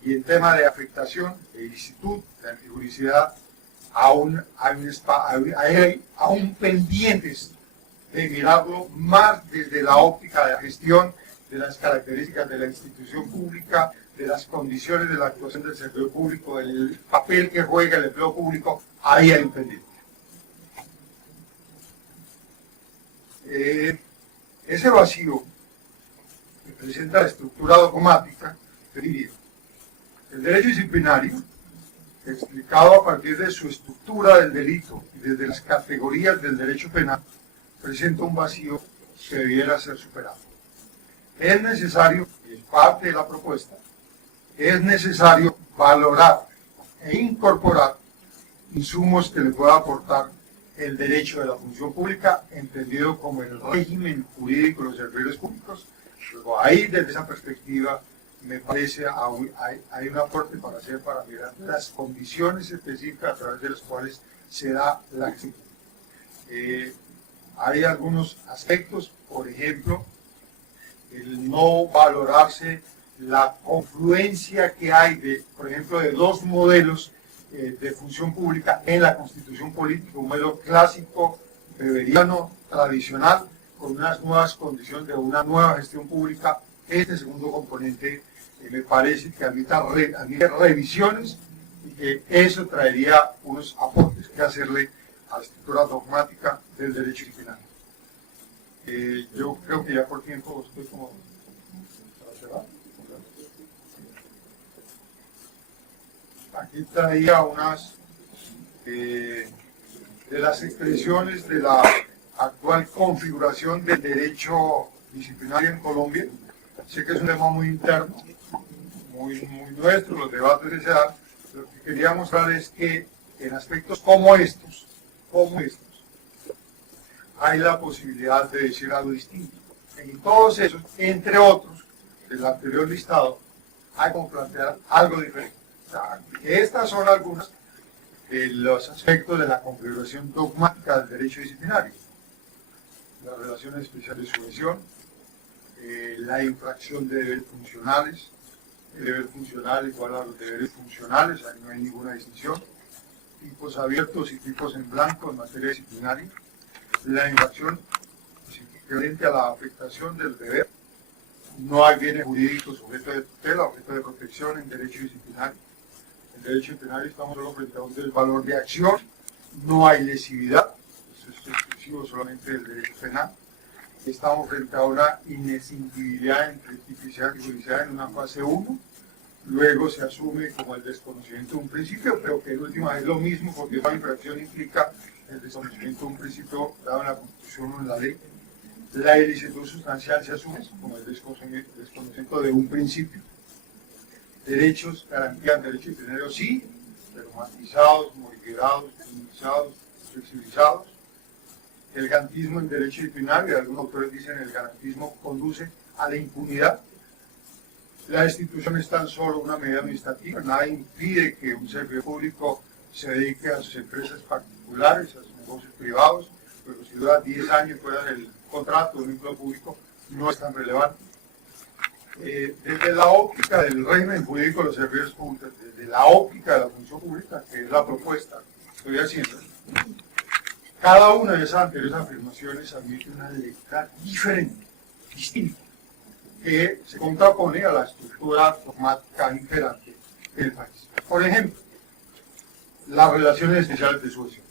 y en tema de afectación, de ilicitud, de antijuricidad, aún pendientes de mirarlo más desde la óptica de la gestión, de las características de la institución pública, de las condiciones de la actuación del servidor público, del papel que juega el empleo público. Ahí hay un pendiente. Ese vacío que presenta la estructura dogmática, yo diría, el derecho disciplinario, explicado a partir de su estructura del delito y desde las categorías del derecho penal, presenta un vacío que debiera ser superado. Es necesario, y es parte de la propuesta, es necesario valorar e incorporar insumos que le pueda aportar el derecho de la función pública, entendido como el régimen jurídico de los servidores públicos. Luego ahí, desde esa perspectiva, me parece hay un aporte para hacer para mirar las condiciones específicas a través de las cuales se da la acción. Hay algunos aspectos, por ejemplo, el no valorarse la confluencia que hay, por ejemplo, de dos modelos de función pública en la Constitución política, un modelo clásico, beberiano, tradicional, con unas nuevas condiciones de una nueva gestión pública. Este segundo componente me parece que admite revisiones y que eso traería unos aportes que hacerle a la estructura dogmática del derecho disciplinario. Yo creo que ya por tiempo estoy como para cerrar. Aquí traía unas de las expresiones de la actual configuración del derecho disciplinario en Colombia. Sé que es un tema muy interno, muy nuestro, los debates que se dan. Lo que quería mostrar es que en aspectos como estos, hay la posibilidad de decir algo distinto. En todos esos, entre otros, del anterior listado, hay como plantear algo diferente. O sea, estas son algunos de los aspectos de la configuración dogmática del derecho disciplinario. Las relaciones especiales de sujeción, la infracción de deberes funcionales, el deber funcional igual a los deberes funcionales, ahí no hay ninguna distinción, tipos abiertos y tipos en blanco en materia disciplinaria, la infracción frente a la afectación del deber, no hay bienes jurídicos sujetos de tutela, objeto de protección en derecho disciplinario. En derecho disciplinario estamos solo frente a un valor de acción, no hay lesividad, eso es exclusivo solamente del derecho penal. Estamos frente a una inescindibilidad entre tipicidad y juridicidad en una fase 1, luego se asume como el desconocimiento de un principio, pero que en última es lo mismo porque toda infracción implica el desconocimiento de un principio dado en la Constitución o en la ley. La ilicitud sustancial se asume como el desconocimiento de un principio. Derechos, garantías, derechos disciplinarios sí, pero matizados, modificados, minimizados, flexibilizados. El garantismo en derecho disciplinario, algunos autores dicen el garantismo conduce a la impunidad. La institución es tan solo una medida administrativa, nada impide que un servidor público se dedique a sus empresas particulares, a sus negocios privados, pero si dura 10 años fuera del contrato de un empleo público, no es tan relevante. Desde la óptica del régimen jurídico de los servidores públicos, desde la óptica de la función pública, que es la propuesta que estoy haciendo, cada una de esas anteriores afirmaciones admite una lectura diferente, distinta, que se contrapone a la estructura dogmática imperante del país. Por ejemplo, las relaciones especiales de sujeción.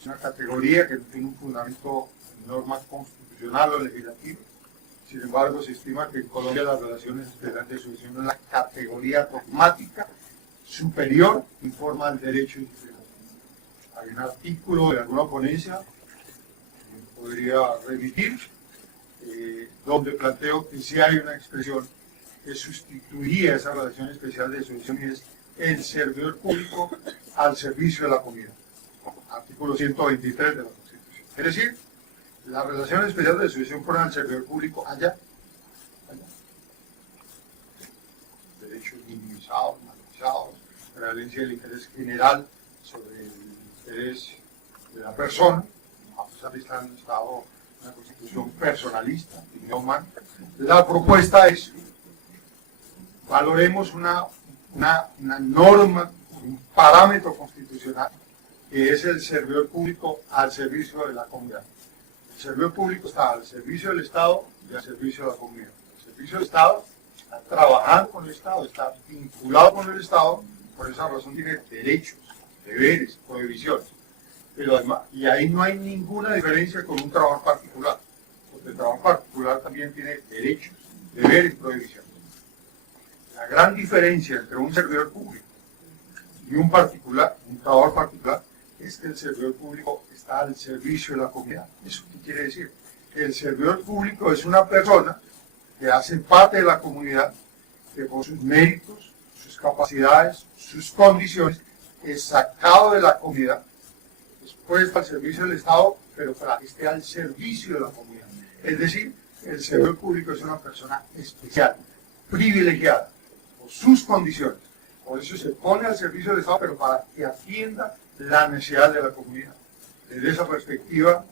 Es una categoría que no tiene un fundamento en norma constitucional o legislativa, Sin embargo, se estima que en Colombia las relaciones especiales de sucesión en la categoría dogmática superior informa al derecho disciplinario. Hay un artículo de alguna ponencia que podría remitir, donde planteo que sí hay una expresión que sustituiría esa relación especial de sucesión y es el servidor público al servicio de la comunidad. Artículo 123 de la Constitución. Es decir, la relación especial de sucesión pone al servidor público allá. Derechos minimizados, maximizados, prevalencia del interés general sobre el interés de la persona, a pesar de estar en un Estado, una constitución personalista, dignidad humana. La propuesta es, valoremos una norma, un parámetro constitucional, que es el servidor público al servicio de la comunidad. El servidor público está al servicio del Estado y al servicio de la comunidad. El servicio del Estado está trabajando con el Estado, está vinculado con el Estado, por esa razón tiene derechos, deberes, prohibiciones. Pero además, y ahí no hay ninguna diferencia con un trabajo particular, porque el trabajo particular también tiene derechos, deberes y prohibiciones. La gran diferencia entre un servidor público y un particular, un trabajador particular, es que el servidor público está al servicio de la comunidad. ¿Eso qué quiere decir? El servidor público es una persona que hace parte de la comunidad, que por sus méritos, sus capacidades, sus condiciones, es sacado de la comunidad, es puesto al servicio del Estado, pero para que esté al servicio de la comunidad. Es decir, el servidor público es una persona especial, privilegiada, por sus condiciones. Por eso se pone al servicio del Estado, pero para que atienda la necesidad de la comunidad. Desde esa perspectiva,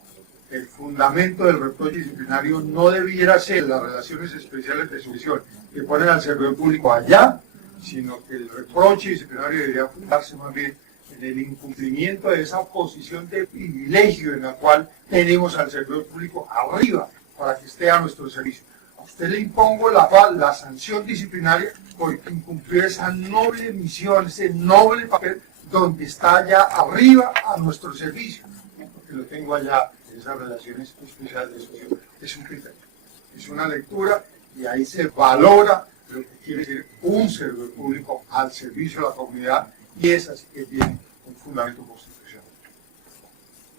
el fundamento del reproche disciplinario no debiera ser las relaciones especiales de sucesión que ponen al servidor público allá, sino que el reproche disciplinario debería fundarse más bien en el incumplimiento de esa posición de privilegio en la cual tenemos al servidor público arriba para que esté a nuestro servicio. A usted le impongo la sanción disciplinaria porque incumplió esa noble misión, ese noble papel donde está allá arriba a nuestro servicio, porque lo tengo allá en esas relaciones especiales de sucesión. Es un criterio, es una lectura y ahí se valora lo que quiere decir un servidor público al servicio de la comunidad y es así que tiene un fundamento constitucional.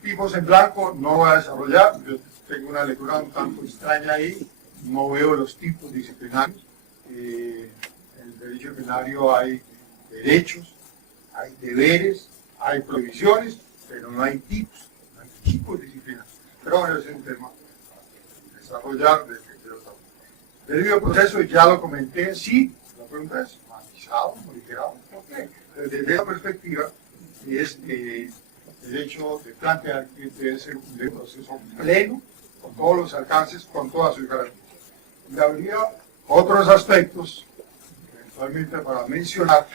Tipos en blanco no voy a desarrollar, yo tengo una lectura un tanto extraña ahí, no veo los tipos disciplinarios. En el derecho disciplinario hay derechos, hay deberes, hay prohibiciones, pero no hay tipos disciplinarios. Pero bueno, ese es un tema a desarrollar de otra forma. El debido proceso, ya lo comenté, sí, la pregunta es, matizado, modificado, ¿por qué? Desde esa perspectiva, es el hecho de plantear que debe ser un debido proceso pleno, con todos los alcances, con todas sus garantías. Y habría otros aspectos, eventualmente para mencionar,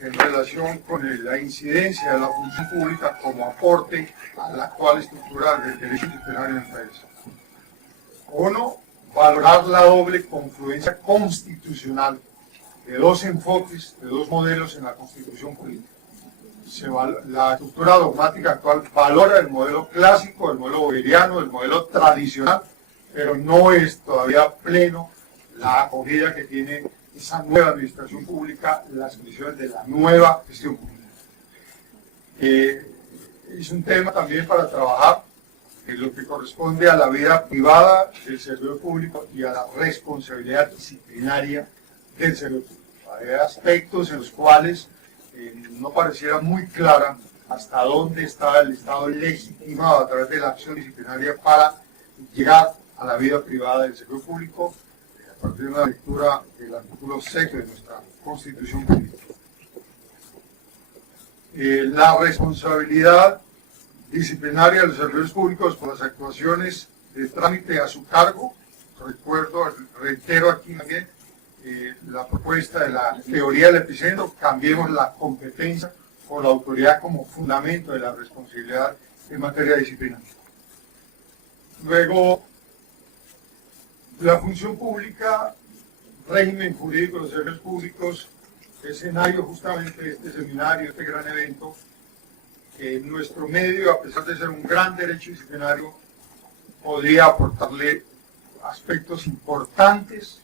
en relación con la incidencia de la función pública como aporte a la actual estructura del derecho disciplinario en el país. Uno, valorar la doble confluencia constitucional de dos enfoques, de dos modelos en la constitución política. La estructura dogmática actual valora el modelo clásico, el modelo boberiano, el modelo tradicional, pero no es todavía pleno la acogida que tiene esa nueva administración pública, las condiciones de la nueva gestión pública. Es un tema también para trabajar en lo que corresponde a la vida privada del servidor público y a la responsabilidad disciplinaria del servidor público. Hay aspectos en los cuales no pareciera muy clara hasta dónde está el Estado legitimado a través de la acción disciplinaria para llegar a la vida privada del servidor público, a partir de una lectura del artículo 6 de nuestra Constitución Política. La responsabilidad disciplinaria de los servidores públicos por las actuaciones de trámite a su cargo. Reitero aquí también la propuesta de la teoría del epicentro, cambiemos la competencia por la autoridad como fundamento de la responsabilidad en materia disciplinaria. Luego, la función pública, régimen jurídico de los servidores públicos, escenario justamente de este seminario, este gran evento, que en nuestro medio, a pesar de ser un gran derecho disciplinario, podría aportarle aspectos importantes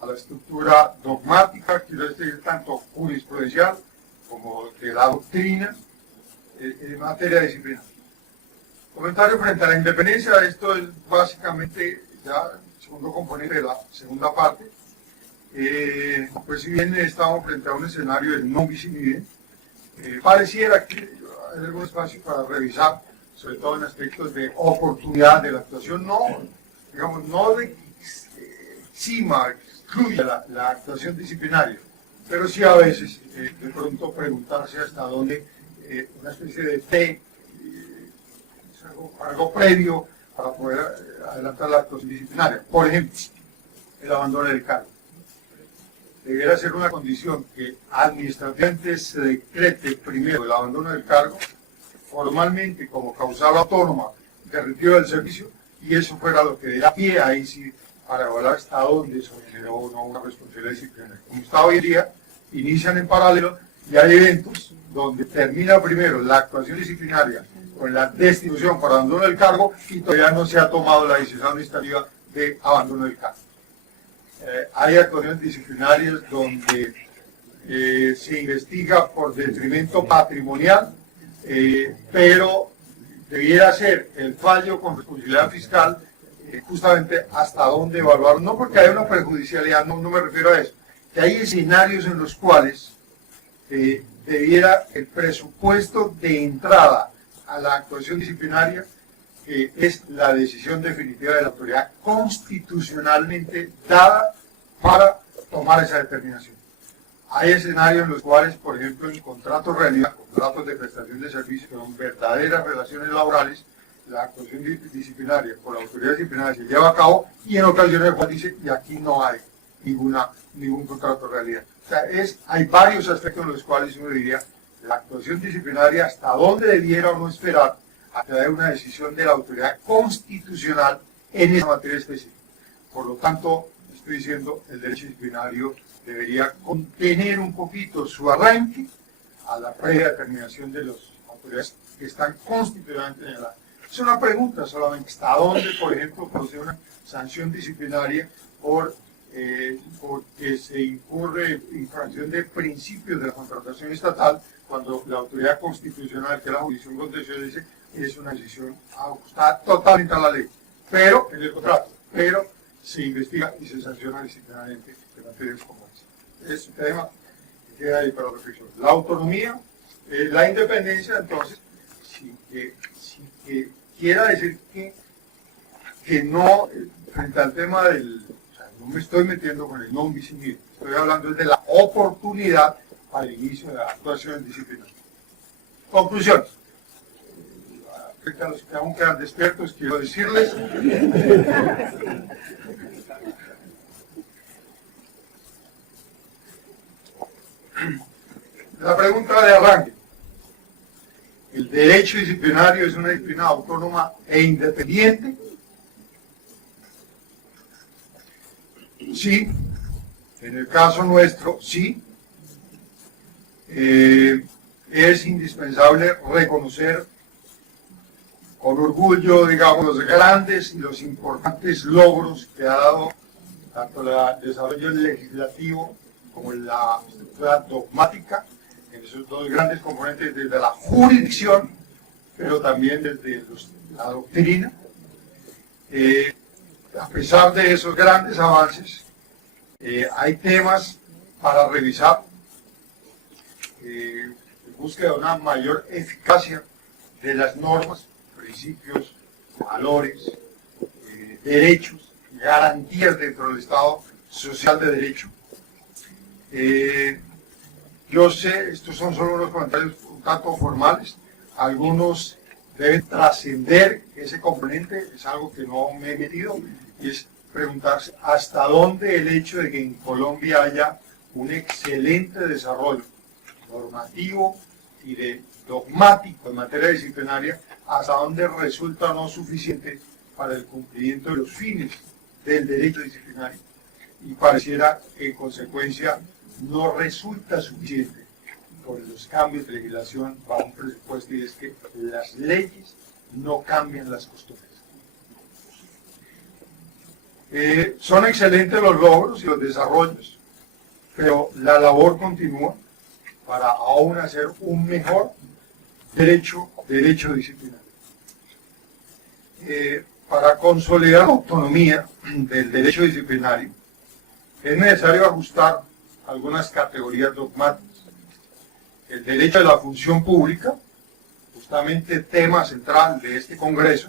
a la estructura dogmática, quiero decir, tanto jurisprudencial como de la doctrina en materia disciplinaria. Comentario frente a la independencia. Esto es básicamente ya el segundo componente de la segunda parte. Pues si bien estamos frente a un escenario de non bis in idem, pareciera que hay algún espacio para revisar, sobre todo en aspectos de oportunidad de la actuación, no de excluye la actuación disciplinaria, pero sí a veces de pronto preguntarse hasta dónde una especie de fe, algo previo para poder adelantar la actuación disciplinaria. Por ejemplo, el abandono del cargo. Debería ser una condición que administrativamente se decrete primero el abandono del cargo, formalmente como causal autónoma de retiro del servicio, y eso fuera lo que diera pie ahí sí para evaluar hasta dónde se generó o no una responsabilidad disciplinaria. Como está hoy en día, inician en paralelo y hay eventos donde termina primero la actuación disciplinaria con la destitución por abandono del cargo y todavía no se ha tomado la decisión administrativa de abandono del cargo. Hay actuaciones disciplinarias donde se investiga por detrimento patrimonial, pero debiera ser el fallo con responsabilidad fiscal justamente hasta dónde evaluar, no porque haya una perjudicialidad, no me refiero a eso, que hay escenarios en los cuales debiera el presupuesto de entrada a la actuación disciplinaria, que es la decisión definitiva de la autoridad constitucionalmente dada para tomar esa determinación. Hay escenarios en los cuales, por ejemplo, en contratos realidad, contratos de prestación de servicios con verdaderas relaciones laborales, la actuación disciplinaria por la autoridad disciplinaria se lleva a cabo y en ocasiones dice, y aquí no hay ningún contrato de realidad. O sea, hay varios aspectos en los cuales uno diría la actuación disciplinaria hasta dónde debiera o no esperar a que haya una decisión de la autoridad constitucional en esa materia específica. Por lo tanto, estoy diciendo, el derecho disciplinario debería contener un poquito su arranque a la previa determinación de las autoridades que están constitucionalmente señaladas. Es una pregunta solamente, ¿hasta dónde, por ejemplo, procede una sanción disciplinaria porque se incurre infracción de principios de la contratación estatal cuando la autoridad constitucional, que es la jurisdicción contenciosa, dice es una decisión ajustada totalmente a la ley, pero en el contrato, pero se investiga y se sanciona disciplinariamente en materias como esa. Es un tema que queda ahí para reflexión. La autonomía, la independencia, entonces, sin que quiera decir que no, frente al tema del, o sea, no me estoy metiendo con el non bis in idem, estoy hablando de la oportunidad al inicio de la actuación disciplinaria. Conclusión. A los que aún quedan despiertos, quiero decirles la pregunta de arranque. ¿El derecho disciplinario es una disciplina autónoma e independiente? Sí. En el caso nuestro, sí. Es indispensable reconocer con orgullo, digamos, los grandes y los importantes logros que ha dado tanto el desarrollo legislativo como la estructura dogmática, en esos dos grandes componentes, desde la jurisdicción, pero también desde la doctrina. A pesar de esos grandes avances, hay temas para revisar en búsqueda de una mayor eficacia de las normas, principios, valores, derechos, garantías dentro del Estado social de derecho. Yo sé, estos son solo unos comentarios un tanto formales, algunos deben trascender ese componente, es algo que no me he metido, y es preguntarse hasta dónde el hecho de que en Colombia haya un excelente desarrollo normativo y de dogmático en materia disciplinaria, hasta dónde resulta no suficiente para el cumplimiento de los fines del derecho disciplinario, y pareciera que en consecuencia no resulta suficiente con los cambios de legislación para un presupuesto, y es que las leyes no cambian las costumbres. Son excelentes los logros y los desarrollos, pero la labor continúa para aún hacer un mejor derecho disciplinario. Para consolidar la autonomía del derecho disciplinario, es necesario ajustar algunas categorías dogmáticas. El derecho de la función pública, justamente tema central de este Congreso,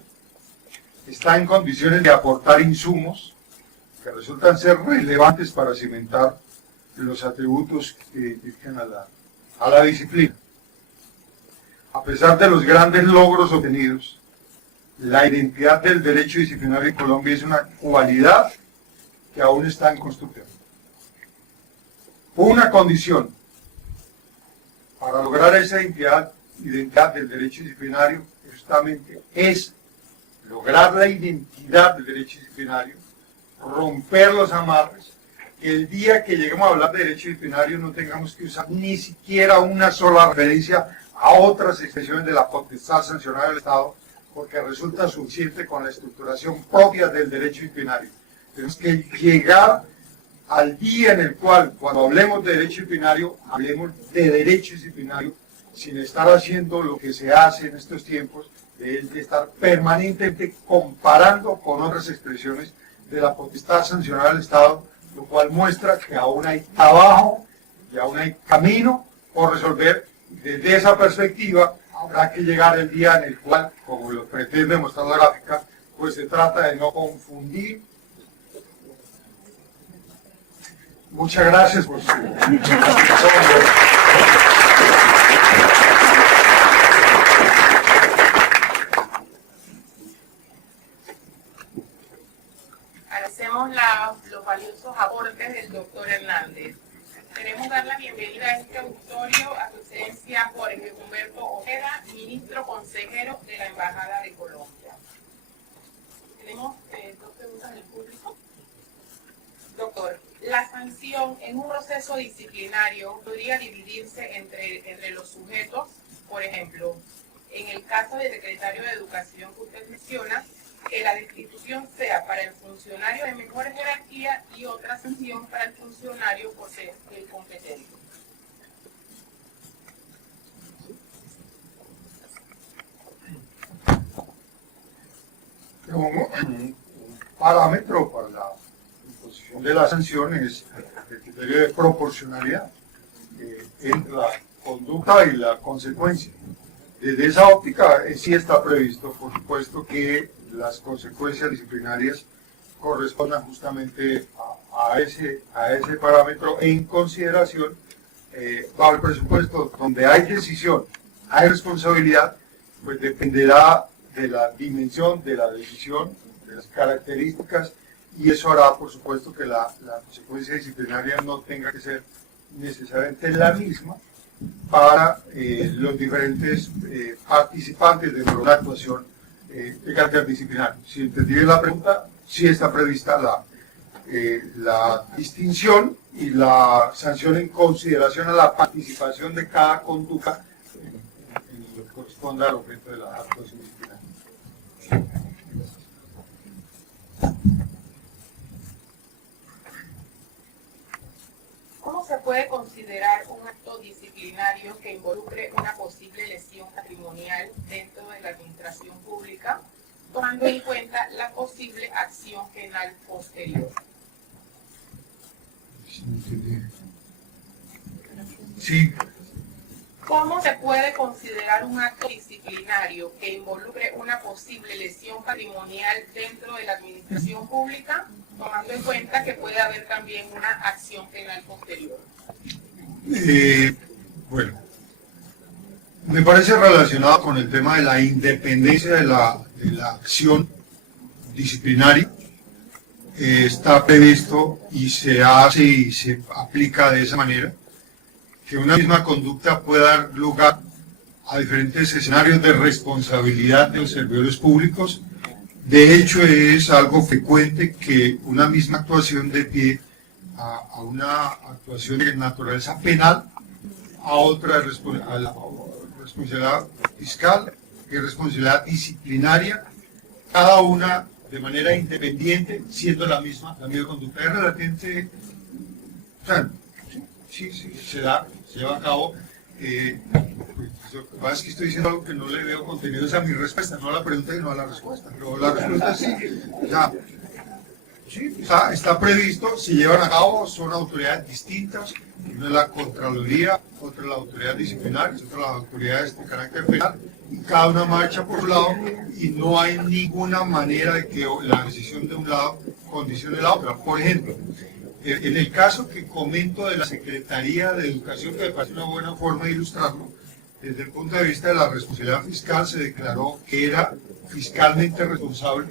está en condiciones de aportar insumos que resultan ser relevantes para cimentar los atributos que identifican a la disciplina. A pesar de los grandes logros obtenidos, la identidad del derecho disciplinario en Colombia es una cualidad que aún está en construcción. Una condición para lograr esa identidad del derecho disciplinario justamente es lograr la identidad del derecho disciplinario, romper los amarres, que el día que lleguemos a hablar de derecho disciplinario no tengamos que usar ni siquiera una sola referencia a otras expresiones de la potestad sancionada del Estado, porque resulta suficiente con la estructuración propia del derecho disciplinario. Tenemos que llegar al día en el cual, cuando hablemos de derecho disciplinario, hablemos de derecho disciplinario, sin estar haciendo lo que se hace en estos tiempos, de estar permanentemente comparando con otras expresiones de la potestad sancionada del Estado, lo cual muestra que aún hay trabajo y aún hay camino por resolver. Desde esa perspectiva, habrá que llegar el día en el cual, como lo pretende mostrar la gráfica, pues se trata de no confundir. Muchas gracias por su atención. Agradecemos los valiosos aportes del doctor Hernández. Queremos dar la bienvenida a este auditorio a su excelencia Jorge Humberto Ojeda, ministro consejero de la Embajada de Colombia. Tenemos dos preguntas del público. Doctor, la sanción en un proceso disciplinario podría dividirse entre los sujetos. Por ejemplo, en el caso del secretario de Educación que usted menciona, que la destitución sea para el funcionario de mejor jerarquía y otra sanción para el funcionario por ser el competente. Un parámetro para la imposición de las sanciones es el criterio de proporcionalidad entre la conducta y la consecuencia. Desde esa óptica sí está previsto, por supuesto, que las consecuencias disciplinarias correspondan justamente a ese parámetro en consideración para el presupuesto. Donde hay decisión, hay responsabilidad, pues dependerá de la dimensión de la decisión, de las características, y eso hará, por supuesto, que la consecuencia disciplinaria no tenga que ser necesariamente la misma para los diferentes participantes de una actuación de carácter disciplinario. Si entendí bien la pregunta, sí está prevista la distinción y la sanción en consideración a la participación de cada conducta en lo que corresponda al objeto de la actuación disciplinaria. ¿Cómo se puede considerar un acto disciplinario que involucre una posible lesión patrimonial dentro de la administración pública, tomando en cuenta la posible acción penal posterior? Sí. ¿Cómo se puede considerar un acto disciplinario que involucre una posible lesión patrimonial dentro de la administración pública, tomando en cuenta que puede haber también una acción penal posterior? Bueno, me parece relacionado con el tema de la independencia de la acción disciplinaria. Está previsto y se hace y se aplica de esa manera, que una misma conducta pueda dar lugar a diferentes escenarios de responsabilidad de los servidores públicos. De hecho, es algo frecuente que una misma actuación dé pie a una actuación de naturaleza penal, a otra a la responsabilidad fiscal y responsabilidad disciplinaria, cada una de manera independiente, siendo la misma conducta. Es relativamente, o sea, sí, se lleva a cabo. Lo que pasa es que estoy diciendo algo que no le veo contenido a mi respuesta, no a la pregunta y no a la respuesta, pero la respuesta es sí. Ya, sí, está previsto, se llevan a cabo, son autoridades distintas, una es la Contraloría, otra es la autoridad disciplinaria, otra las autoridades de carácter penal, y cada una marcha por su lado, y no hay ninguna manera de que la decisión de un lado condicione la otra. Por ejemplo, en el caso que comento de la Secretaría de Educación, que me parece una buena forma de ilustrarlo, desde el punto de vista de la responsabilidad fiscal se declaró que era fiscalmente responsable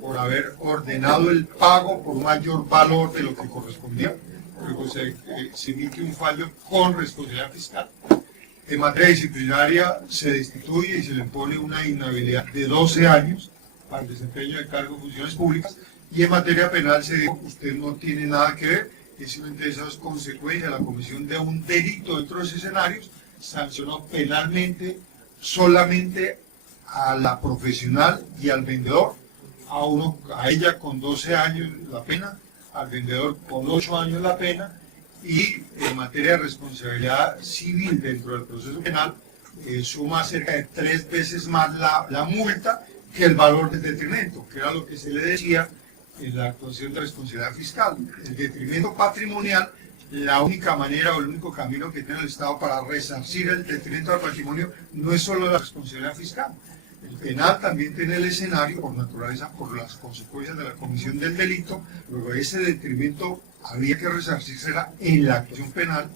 por haber ordenado el pago por mayor valor de lo que correspondía. Luego se emite un fallo con responsabilidad fiscal. En materia disciplinaria se destituye y se le pone una inhabilidad de 12 años para el desempeño de cargos de funciones públicas. Y en materia penal se dijo que usted no tiene nada que ver, es simplemente esas consecuencias de la comisión de un delito dentro de esos escenarios, sancionó penalmente solamente a la profesional y al vendedor, a ella con 12 años la pena, al vendedor con 8 años la pena, y en materia de responsabilidad civil dentro del proceso penal, suma cerca de 3 veces más la multa que el valor del detrimento, que era lo que se le decía en la actuación de responsabilidad fiscal. El detrimento patrimonial, la única manera o el único camino que tiene el Estado para resarcir el detrimento al patrimonio no es solo la responsabilidad fiscal. El penal también tiene el escenario, por naturaleza, por las consecuencias de la comisión del delito, luego ese detrimento había que resarcírsela en la actuación penal,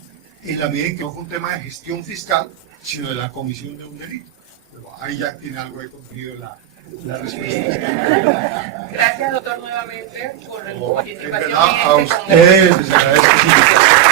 en la medida en que no fue un tema de gestión fiscal, sino de la comisión de un delito. Pero ahí ya tiene algo de contenido la respuesta. Gracias, doctor, nuevamente por su participación A en este ustedes les agradezco.